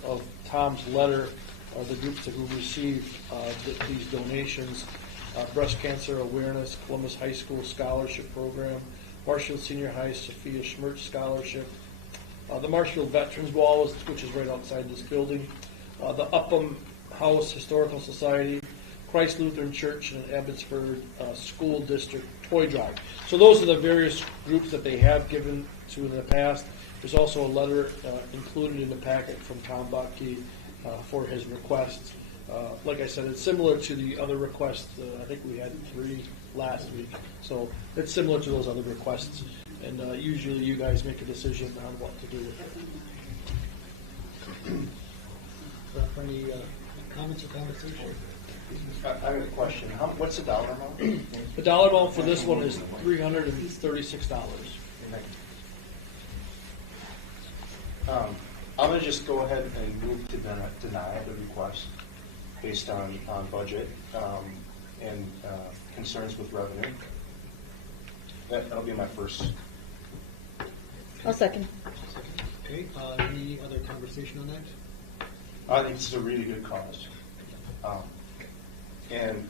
of Tom's letter, the groups that will receive these donations. Breast Cancer Awareness, Columbus High School Scholarship Program, Marshfield Senior High Sophia Schmertz Scholarship, the Marshfield Veterans Wall, which is right outside this building, the Upham House Historical Society, Christ Lutheran Church, and Abbotsford School District Toy Drive. So those are the various groups that they have given to in the past. There's also a letter included in the packet from Tom Buckey for his requests. Like I said, it's similar to the other requests. I think we had 3 last week. So it's similar to those other requests. And usually you guys make a decision on what to do with it. Any comments or conversation? I have a question. What's the dollar amount? The dollar amount for this one is $336. I'm going to just go ahead and move to deny the request based on budget and concerns with revenue. That'll be my first. I'll second. Okay, any other conversation on that? I think this is a really good cause. And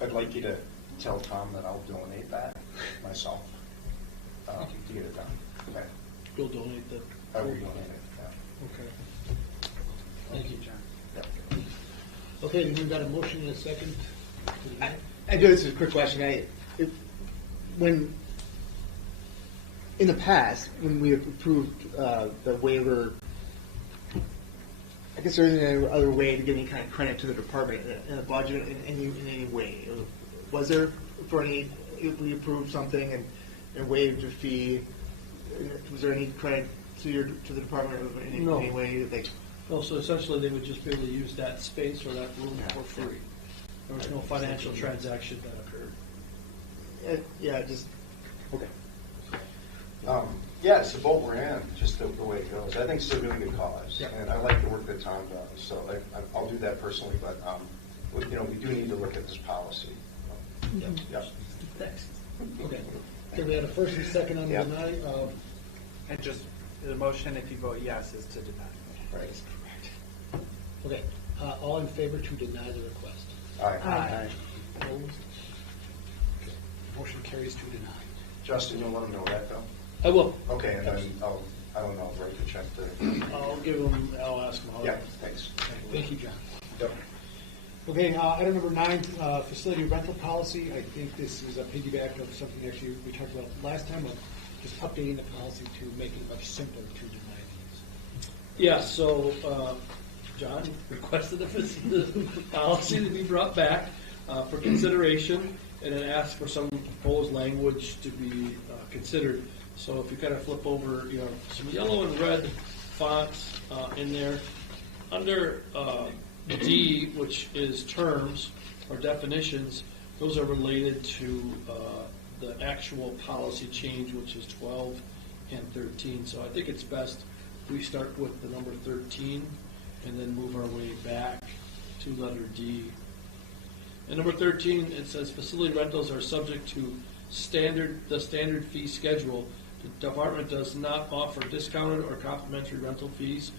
I'd like you to tell Tom that I'll donate that myself to get it done. Okay. You'll donate the. I will donate it, yeah. Okay. Thank you, John. Yep. Okay, we've got a motion and a second. I do, this is a quick question. When, in the past, when we approved the waiver, I guess there isn't any other way to give any kind of credit to the department in the budget in any way. Was there, for any, if we approved something and waived a fee, was there any credit to the department in No. any way that they? No, so essentially they would just be able to use that space or that room for free. There was no financial transaction that occurred. Yeah, just, okay. Yeah, it's the boat we're in, just the way it goes. I think it's a really good cause, Yep. and I like the work that Tom does. So I'll do that personally, but we do need to look at this policy. Yep. Thanks. Okay. Okay, we had a first and second on the Yep. deny. And just, the motion, if you vote yes, is to deny. Right. Correct. Okay, all in favor to deny the request? Aye. Opposed? Okay. Motion carries to deny. Justin, you'll let them know that, though? I will. Okay, and then I don't know, write the check to. I'll ask him how. Yeah, thanks. Thank you, John. Yep. Okay, item number 9, facility rental policy. I think this is a piggyback of something actually we talked about last time, of just updating the policy to make it much simpler to deny these. Yeah, so John requested the policy to be brought back for consideration, and then asked for some proposed language to be considered. So if you kind of flip over, some yellow and red fonts in there. Under D, which is terms or definitions, those are related to the actual policy change, which is 12 and 13. So I think it's best we start with the number 13 and then move our way back to letter D. And number 13, it says facility rentals are subject to the standard fee schedule. The department does not offer discounted or complimentary rental fees.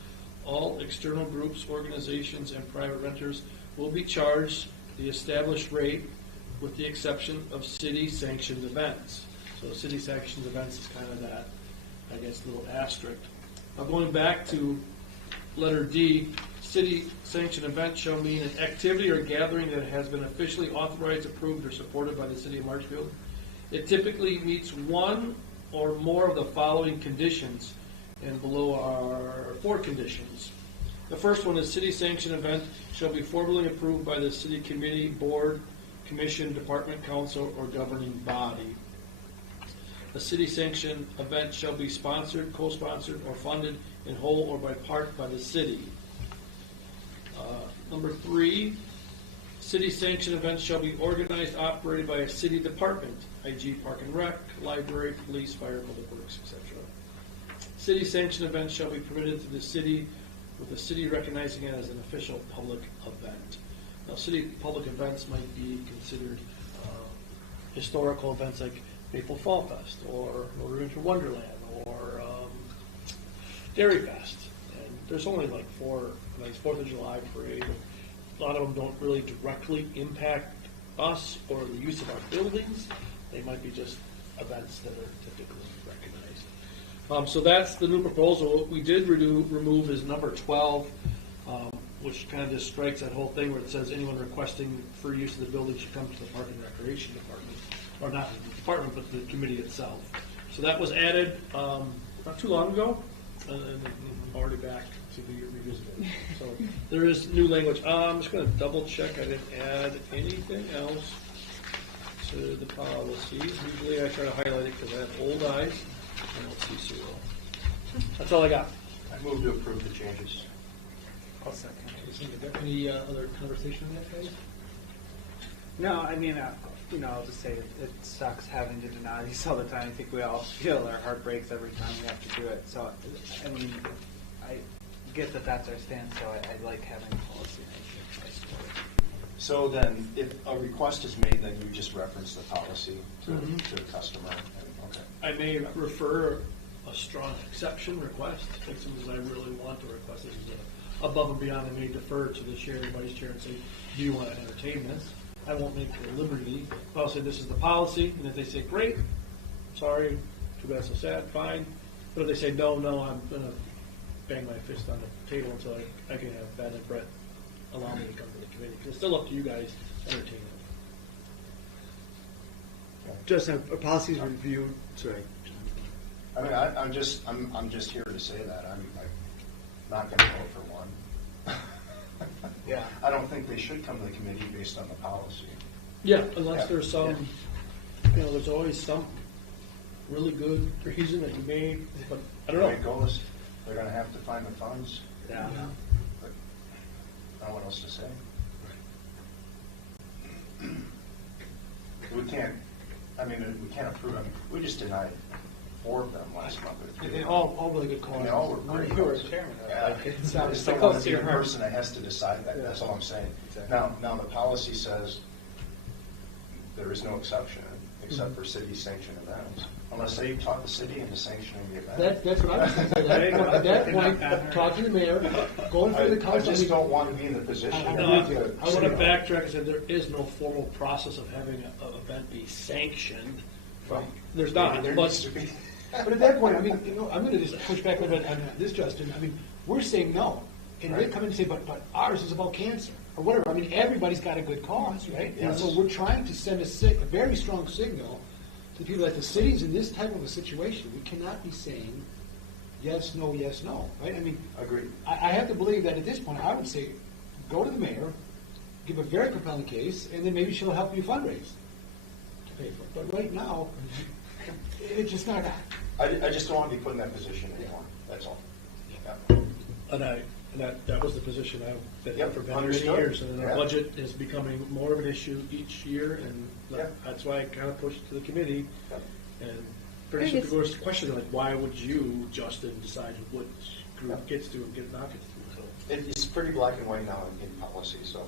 All external groups, organizations, and private renters will be charged the established rate with the exception of city-sanctioned events. So city-sanctioned events is kind of that, I guess, little asterisk. Now going back to letter D, city-sanctioned event shall mean an activity or gathering that has been officially authorized, approved, or supported by the city of Marshfield. It typically meets one or more of the following conditions, and below are 4 conditions. The first one is city sanctioned event shall be formally approved by the city committee, board, commission, department, council, or governing body. A city sanctioned event shall be sponsored, co-sponsored, or funded in whole or by part by the city. Number 3, city sanctioned events shall be organized, operated by a city department, IG, Park and Rec, library, police, fire, public works, etc. City sanctioned events shall be permitted to the city, with the city recognizing it as an official public event. Now, city public events might be considered historical events like Maple Fall Fest, or Northern Winter Wonderland, or Dairy Fest. And there's only like 4 nice 4th of July parade. A lot of them don't really directly impact us or the use of our buildings. They might be just events that are typically recognized. So that's the new proposal. What we did remove is number 12, which kind of just strikes that whole thing where it says anyone requesting for use of the building should come to the Park and Recreation Department, or not the department, but the committee itself. So that was added not too long ago, and I'm already back to be revisited. So there is new language. I'm just going to double check I didn't add anything else to the policies. Usually I try to highlight it because I have old eyes and don't see so well. That's all I got. I move to approve the changes. I'll second. Any other conversation on that, guys? No, I mean, I'll just say it sucks having to deny these all the time. I think we all feel our heart breaks every time we have to do it. So, I mean, I get that that's our stance, so I like having a policy. I support it. So then, if a request is made, then you just reference the policy to the customer. And, okay. I may refer a strong exception request. If something I really want to request, this is above and beyond, I may defer to the chair and vice chair and say, do you want to entertain this? I won't make the liberty, but I'll say this is the policy, and if they say, great, sorry, too bad, so sad, fine. But if they say, no, I'm going to bang my fist on the table until I can have Ben and Brett allow me to come to the committee. Because it's still up to you guys to entertain it. Just have a policies reviewed, sorry. I mean, I'm just here to say that I'm not going to vote for one. Yeah. I don't think they should come to the committee based on the policy. Yeah, unless Yeah. there's some, there's always some really good reason that you made, but I don't know. The way it goes, they're going to have to find the funds. Yeah. But I don't know what else to say. We can't approve them. We just denied 4 of them last month. And they all really good calls. And they all were great. You were chairman. Yeah. It's I just don't want to be the person that has to decide that. That's all I'm saying. Exactly. Now the policy says there is no exception except for city-sanctioned events, unless they talk the city into sanctioning the event. That's what I was going to say. At that point, talk to the mayor, going through the I council. just don't want to be in the position. I No, want I want to backtrack and say there is no formal process of having an event be sanctioned. There's not, There but needs to be. But at that point, I mean, I'm going to just push back a little bit on this, Justin. I mean, we're saying no. And they come in and say, but ours is about cancer, or whatever. I mean, everybody's got a good cause, right? And Yes. so we're trying to send a very strong signal to people that the city's in this type of a situation. We cannot be saying yes, no, right? I mean, Agreed. I have to believe that at this point, I would say, go to the mayor, give a very compelling case, and then maybe she'll help you fundraise to pay for it. But right now, it's just not that. I just don't want to be put in that position anymore. That's all. Yeah. and that was the position I've been in Yep, for many understood. years. And then our Yeah. budget is becoming more of an issue each year, and Yeah. that's why I kind of pushed it to the committee. Yep. And pretty soon people were questioning, like, why would you, Justin, decide which group Yep. gets to and gets not gets to? So It's pretty black and white now in policy, so.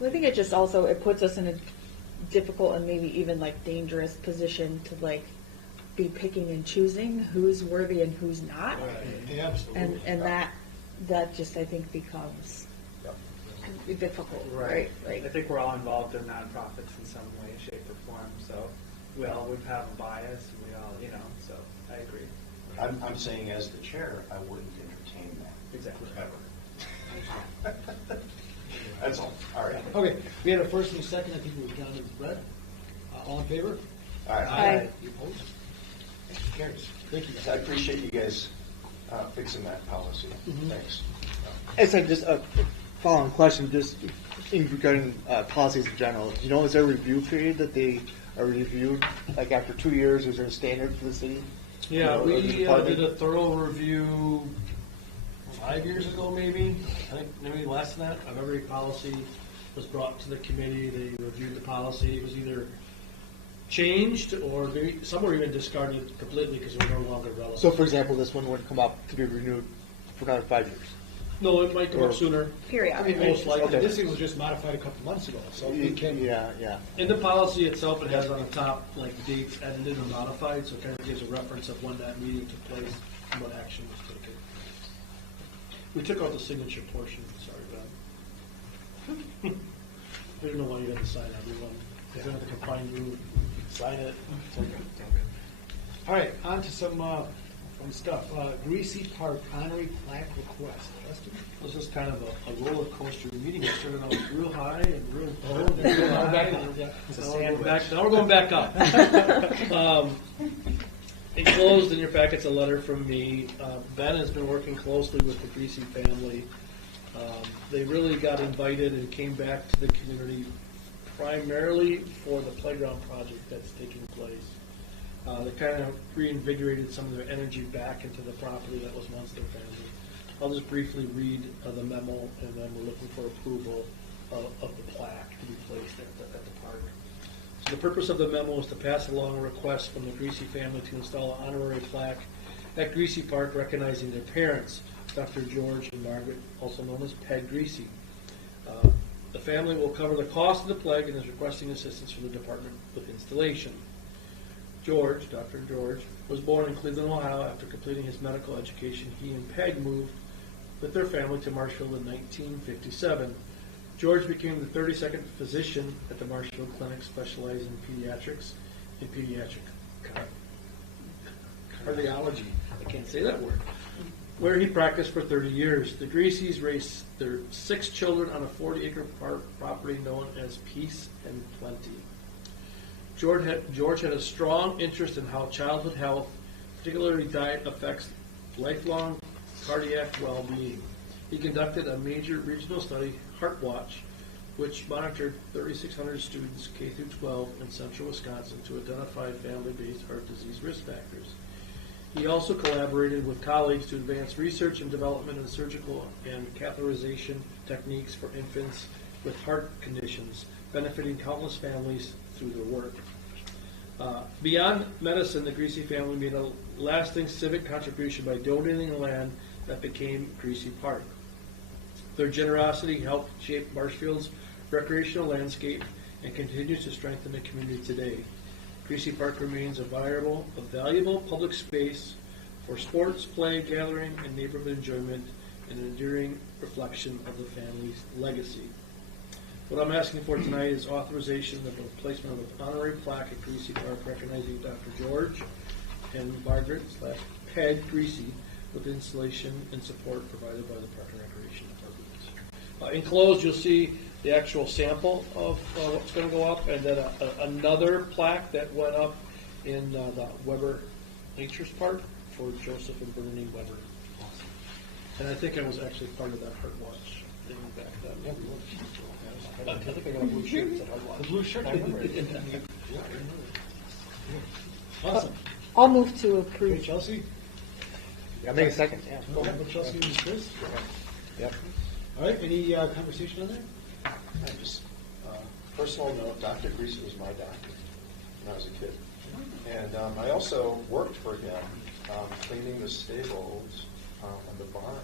Well, I think it just also, it puts us in a difficult and maybe even like dangerous position to like be picking and choosing who's worthy and who's not. Yeah, absolutely. And that just, I think, becomes Yep. difficult, right? Like, I think we're all involved in nonprofits in some way, shape, or form. So we all would have a bias, and we all, so I agree. I'm saying as the chair, I wouldn't entertain that. Exactly. Ever. That's all. All right. Okay, we had a first and a second. I think it was John and Brett. All in favor? All right. Aye. You opposed? Motion carries. Thank you, I guys. appreciate you guys fixing that policy. Thanks. It's like just a following question, just in regarding policies in general. Do you know, is there a review period that they are reviewed? Like after 2 years, is there a standard for the city? Yeah, Or we the department? did a thorough review 5 years ago, maybe. I think maybe less than that. Of every policy was brought to the committee. They reviewed the policy. It was either changed or maybe some were even discarded completely because it was no longer relevant. So, for example, this one would come up to be renewed for another 5 years. No, it might come up Or- sooner. Period. Most likely. Okay. This thing was just modified a couple months ago, so we can. Yeah. In the policy itself, it has on the top like dates edited or modified, so it kind of gives a reference of when that meeting took place and what action was taken. We took out the signature portion. Sorry, Ben. I didn't know why you had to sign everyone. If you have to confine you, sign it. It's okay. All right, on to some fun stuff. Greasy Park honorary plaque request. Justin? This is kind of a roller coaster meeting. It started out real high and real low. And then real high. It's a Now we're going sandwich. now we're going back up. Enclosed in your packet's a letter from me. Ben has been working closely with the Greasy family. They really got invited and came back to the community primarily for the playground project that's taking place. They kind of reinvigorated some of their energy back into the property that was once their family. I'll just briefly read the memo, and then we're looking for approval of the plaque to be placed at the park. So the purpose of the memo is to pass along a request from the Greasy family to install an honorary plaque at Greasy Park recognizing their parents, Dr. George and Margaret, also known as Peg Greasy. The family will cover the cost of the plaque and is requesting assistance from the department with installation. George, Dr. George, was born in Cleveland, Ohio. After completing his medical education, he and Peg moved with their family to Marshfield in 1957. George became the 32nd physician at the Marshfield Clinic, specializing in pediatrics and pediatric cardiology. I can't say that word. Where he practiced for 30 years. The Greasys raised their 6 children on a 40-acre property known as Peace and Plenty. George had a strong interest in how childhood health, particularly diet, affects lifelong cardiac well-being. He conducted a major regional study, Heart Watch, which monitored 3,600 students K through 12 in central Wisconsin to identify family-based heart disease risk factors. He also collaborated with colleagues to advance research and development in surgical and catheterization techniques for infants with heart conditions, benefiting countless families through their work. Beyond medicine, the Greasy family made a lasting civic contribution by donating land that became Greasy Park. Their generosity helped shape Marshfield's recreational landscape and continues to strengthen the community today. Greasy Park remains a valuable public space for sports, play, gathering, and neighborhood enjoyment, and an enduring reflection of the family's legacy. What I'm asking for tonight is authorization of the placement of an honorary plaque at Greasy Park recognizing Dr. George and Margaret / Peg Greasy with installation and support provided by the Park and Recreation Department. Enclosed, you'll see the actual sample of what's going to go up, and then another plaque that went up in the Weber Nature's Park for Joseph and Bernadine Weber. And I think I was actually part of that Heart Watch thing back then. I think I got a blue shirt that said Heart Watch. The blue shirt, I remember it. Awesome. I'll move to Okay, approve. Chelsea? Yeah, make a second. Yeah. Go ahead with Chelsea and Chris. Yep. All right, any conversation on that? Just personal note, Dr. Greasy was my doctor when I was a kid. And I also worked for him cleaning the stables and the barn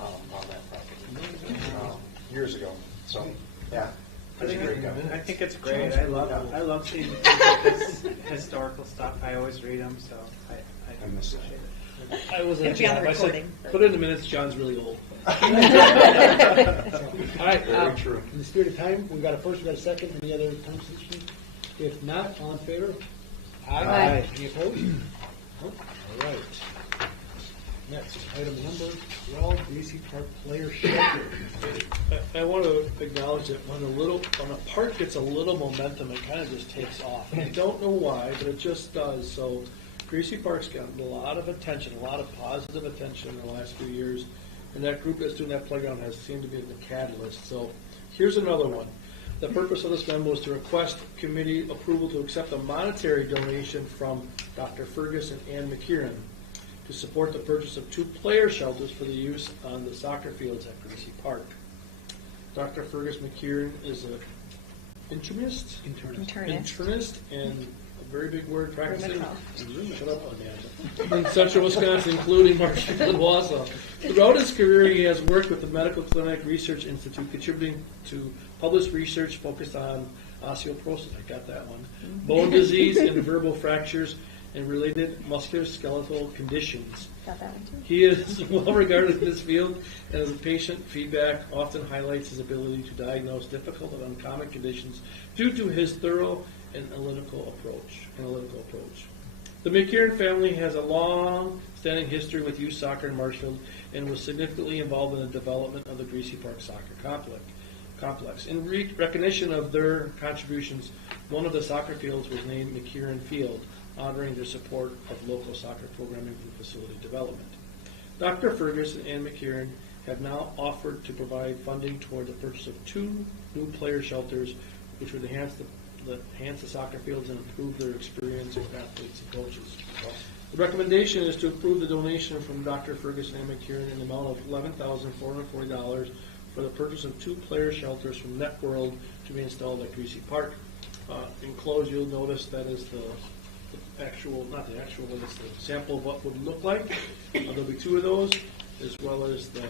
on that property years ago. So, yeah, he's a great guy. I think it's great. I love seeing things like this historical stuff. I always read them, so I miss it. appreciate it. I wasn't It'll be on the John. I said, recording. put it in the minutes, John's really old. All right, Very true. In the spirit of time, we've got a first, we've got a second. Any other conversation? If not, all in favor? Aye. Any opposed? No? All right. Next, item number 12, Greasy Park Player Shelter. I want to acknowledge that when a park gets a little momentum, it kind of just takes off. And I don't know why, but it just does. So Greasy Park's gotten a lot of attention, a lot of positive attention in the last few years, and that group that's doing that playground has seemed to be the catalyst. So here's another one. The purpose of this memo is to request committee approval to accept a monetary donation from Dr. Fergus and Ann McKieran to support the purchase of 2 player shelters for the use on the soccer fields at Greasy Park. Dr. Fergus McKieran is an internist and a very big word practicing. Shut up, Amanda. In central Wisconsin, including Marshfield and Wausau. Throughout his career, he has worked with the Medical Clinic Research Institute, contributing to published research focused on osteoporosis, I got that one, bone disease and verbal fractures, and related musculoskeletal conditions. Got that one too. He is well regarded in this field, and his patient feedback often highlights his ability to diagnose difficult and uncommon conditions due to his thorough and analytical approach. The McKieran family has a long-standing history with youth soccer in Marshfield and was significantly involved in the development of the Greasy Park Soccer Complex. In recognition of their contributions, one of the soccer fields was named McKieran Field, honoring their support of local soccer programming and facility development. Dr. Fergus and Ann McKieran have now offered to provide funding toward the purchase of 2 new player shelters, which would enhance the soccer fields and improve their experience with athletes and coaches. The recommendation is to approve the donation from Dr. Fergus and Ann McKieran in the amount of $11,440 for the purchase of 2 player shelters from NetWorld to be installed at Greasy Park. Enclosed, you'll notice that is the actual, not the actual, but it's the sample of what would look like. There'll be 2 of those, as well as the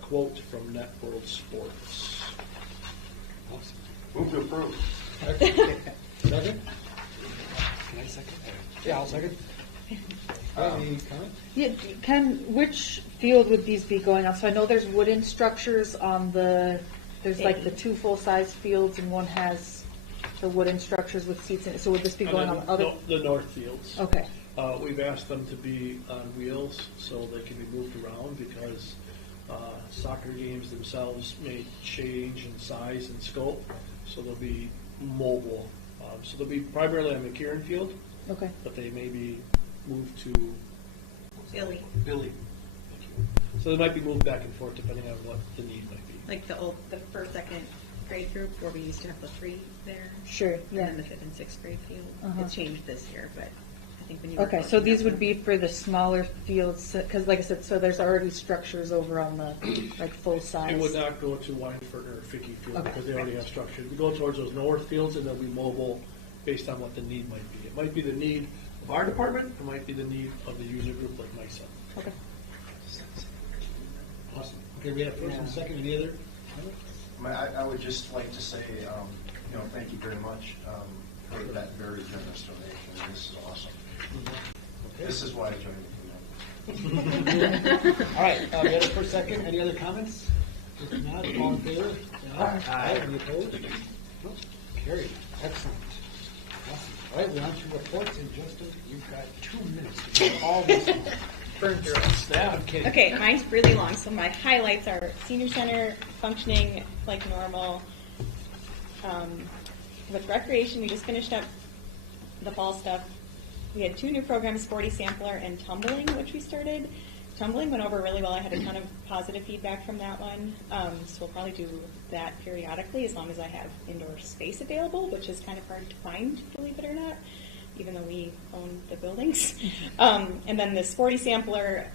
quote from NetWorld Sports. Awesome. Move to approve. Second? Can I second? Yeah, I'll second. Any comment? Yeah, which field would these be going on? So I know there's wooden structures on there's like the 2 full-size fields and one has the wooden structures with seats in it. So would this be going on other? The north fields. Okay. We've asked them to be on wheels so they can be moved around because soccer games themselves may change in size and scope, so they'll be mobile. So they'll be primarily on McKieran Field, Okay. but they may be moved to Billy. Billy. So they might be moved back and forth depending on what the need might be. Like the first, second grade group where we used to have the 3 there. Sure, yeah. And then the 5th and 6th grade field. Uh-huh. It changed this year, but I think when you were Okay, so looking these at would them- be for the smaller fields, because like I said, so there's already structures over on the, like, full size. It would not go to Wynford or Fickey Field Okay. because they already have structure. We go towards those north fields and they'll be mobile based on what the need might be. It might be the need of our department, it might be the need of the user group like myself. Okay. Awesome. Okay, we have first and second. Any other comments? I would just like to say, thank you very much for that very generous donation. This is awesome. Okay. This is why I joined the committee. All right, we have a first, second. Any other comments? If not, all in favor? Say aye. Any opposed? No. Carried. Excellent. Awesome. All right, we're on to reports, and Justin, you've got 2 minutes to do all this. Burn your own staff. I'm kidding. Okay, mine's really long, so my highlights are senior center functioning like normal. With recreation, we just finished up the fall stuff. We had 2 new programs, Sporty Sampler and Tumbling, which we started. Tumbling went over really well. I had a ton of positive feedback from that one. So we'll probably do that periodically as long as I have indoor space available, which is kind of hard to find, believe it or not, even though we own the buildings. And then the Sporty Sampler,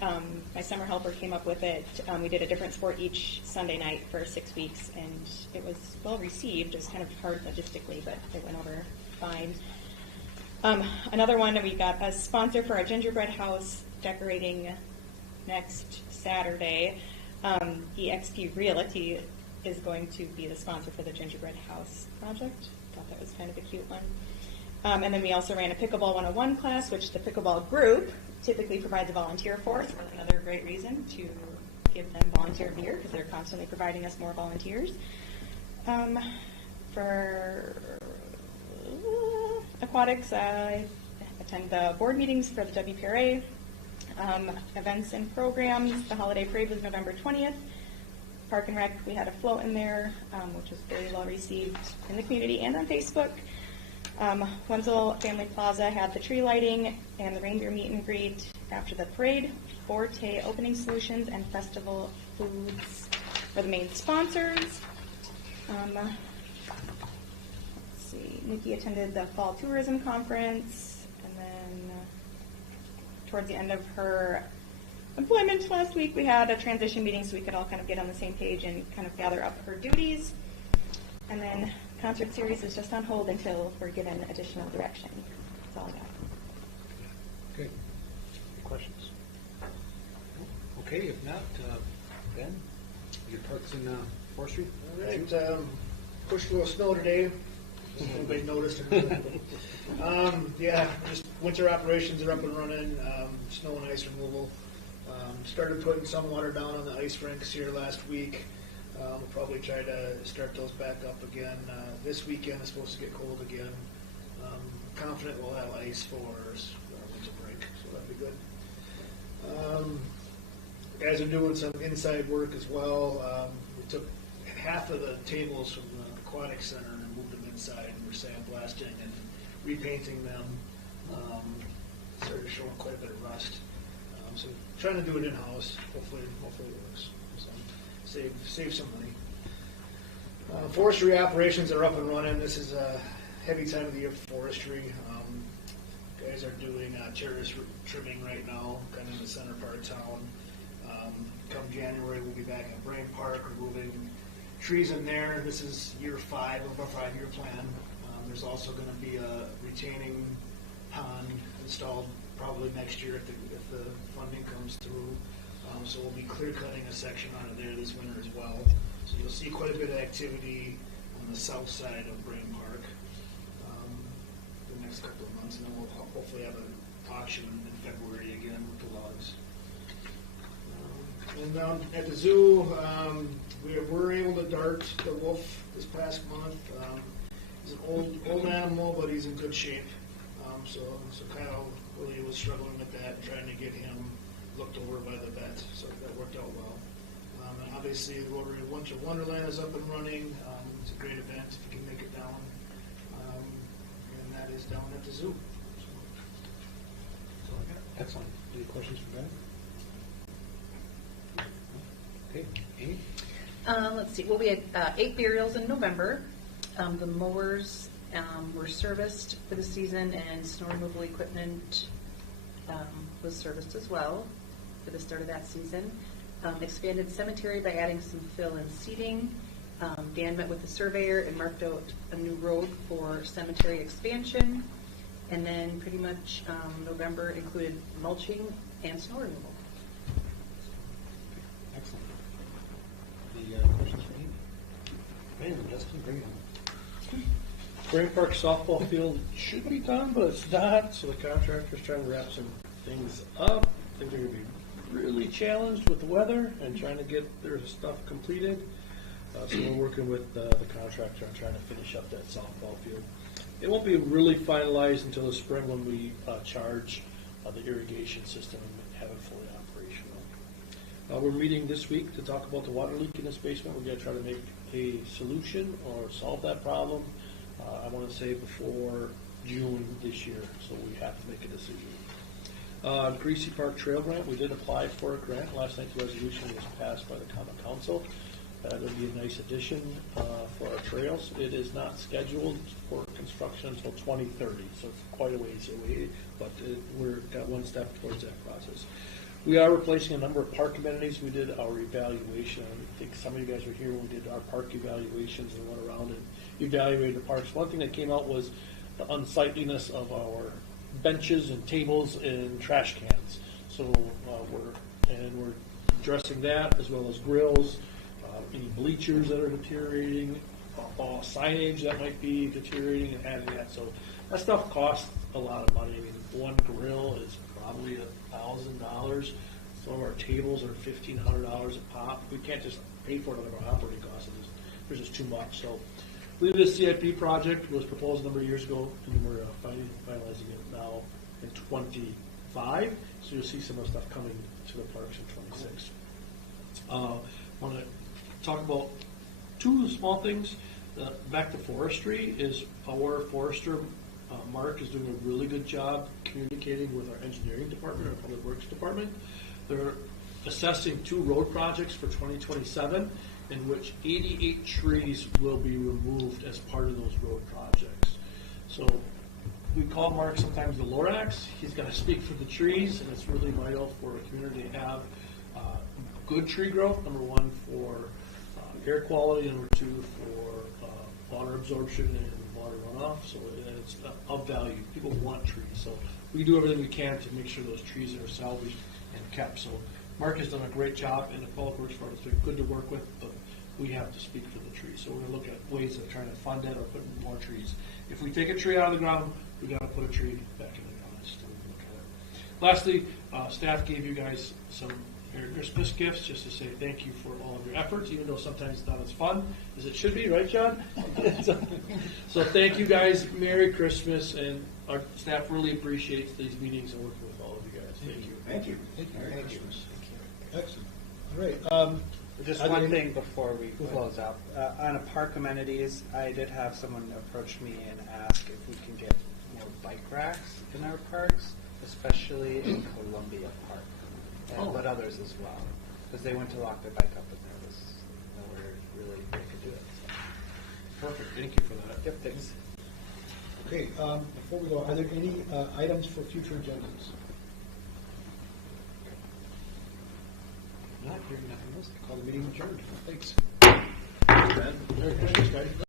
my summer helper came up with it. We did a different sport each Sunday night for 6 weeks, and it was well received. It was kind of hard logistically, but it went over fine. Another one, we got a sponsor for our gingerbread house decorating next Saturday. eXp Realty is going to be the sponsor for the gingerbread house project. Thought that was kind of a cute one. And then we also ran a Pickleball 101 class, which the pickleball group typically provides a volunteer for. It's really another great reason to give them volunteer gear because they're constantly providing us more volunteers. For aquatics, I attend the board meetings for the WPRA. Events and programs, the holiday parade was November 20th. Park and Rec, we had a float in there, which was very well received in the community and on Facebook. Wenzel Family Plaza had the tree lighting and the reindeer meet and greet after the parade. Forte Opening Solutions and Festival Foods were the main sponsors. Let's see, Nikki attended the Fall Tourism Conference, and then towards the end of her employment last week, we had a transition meeting so we could all kind of get on the same page and kind of gather up her duties. And then concert series is just on hold until we're given additional direction. That's all I got. Okay. Any questions? Okay, if not, Ben, your parks and forestry? All right, pushed a little snow today. Nobody noticed. Yeah, just winter operations are up and running. Snow and ice removal. Started putting some water down on the ice rinks here last week. We'll probably try to start those back up again. This weekend is supposed to get cold again. Confident we'll have ice for our winter break, so that'll be good. Guys are doing some inside work as well. We took half of the tables from the aquatic center and moved them inside, and we're sandblasting and repainting them. Started showing quite a bit of rust. So trying to do it in-house. Hopefully it works. So save some money. Forestry operations are up and running. This is a heavy time of the year for forestry. Guys are doing terrace trimming right now, kind of in the center part of town. Come January, we'll be back at Brain Park, removing trees in there. This is year 5 of our 5-year plan. There's also going to be a retaining pond installed probably next year if the funding comes through. So we'll be clear cutting a section out of there this winter as well. So you'll see quite a bit of activity on the south side of Brain Park the next couple of months, and then we'll hopefully have an auction in February again with the logs. And down at the zoo, we were able to dart the wolf this past month. He's an old animal, but he's in good shape. So Kyle really was struggling with that and trying to get him looked over by the vet. So that worked out well. And obviously, the Rotary Winter Wonderland is up and running. It's a great event if you can make it down. And that is down at the zoo. So I got. Excellent. Any questions for Ben? Okay, Amy? Let's see. Well, we had 8 burials in November. The mowers were serviced for the season, and snow removal equipment was serviced as well for the start of that season. Expanded cemetery by adding some fill and seating. Dan met with the surveyor and marked out a new road for cemetery expansion. And then pretty much November included mulching and snow removal. Excellent. Any questions for Amy? Ben, Justin, bring it on. Brain Park softball field should be done, but it's not, so the contractor's trying to wrap some things up. I think they're going to be really challenged with the weather and trying to get their stuff completed. So we're working with the contractor on trying to finish up that softball field. It won't be really finalized until the spring when we charge the irrigation system and have it fully operational. We're meeting this week to talk about the water leak in this basement. We're going to try to make a solution or solve that problem. I want to say before June this year, so we have to make a decision. Greasy Park Trail Grant, we did apply for a grant. Last night's resolution was passed by the Common Council. That would be a nice addition for our trails. It is not scheduled for construction until 2030, so it's quite a ways away, but we're got one step towards that process. We are replacing a number of park amenities. We did our evaluation. I think some of you guys were here when we did our park evaluations and went around and evaluated the parks. One thing that came out was the unsightliness of our benches and tables and trash cans. So we're addressing that, as well as grills, any bleachers that are deteriorating, signage that might be deteriorating, and adding that. So that stuff costs a lot of money. I mean, one grill is probably $1,000. Some of our tables are $1,500 a pop. We can't just pay for it out of our operating costs. There's just too much. So this CIP project was proposed a number of years ago, and we're finalizing it now in 25. So you'll see some of the stuff coming to the parks in 26. I want to talk about 2 small things. Back to forestry is our forester Mark is doing a really good job communicating with our engineering department, our public works department. They're assessing 2 road projects for 2027 in which 88 trees will be removed as part of those road projects. So we call Mark sometimes the Lorax. He's got to speak for the trees, and it's really vital for a community to have good tree growth, number 1, for air quality, number 2, for water absorption and water runoff. So it's of value. People want trees. So we do everything we can to make sure those trees are salvaged and kept. So Mark has done a great job, and the public works department's been good to work with, but we have to speak for the trees. So we're going to look at ways of trying to fund it or put more trees. If we take a tree out of the ground, we got to put a tree back in the ground. That's the way we look at it. Lastly, staff gave you guys some Merry Christmas gifts just to say thank you for all of your efforts, even though sometimes it's not as fun as it should be, right, John? So thank you guys. Merry Christmas, and our staff really appreciates these meetings and working with all of you guys. Thank you. Thank you. Merry Christmas. Excellent. All right. Just one thing before we close out. On a park amenities, I did have someone approach me and ask if we can get more bike racks in our parks, especially in Columbia Park, but others as well. Because they went to lock their bike up and there was nowhere really they could do it. So. Perfect. Thank you for that. Yep, thanks. Okay, before we go, are there any items for future agendas? Not hearing nothing else. I call the meeting adjourned. Thanks. Merry Christmas, guys.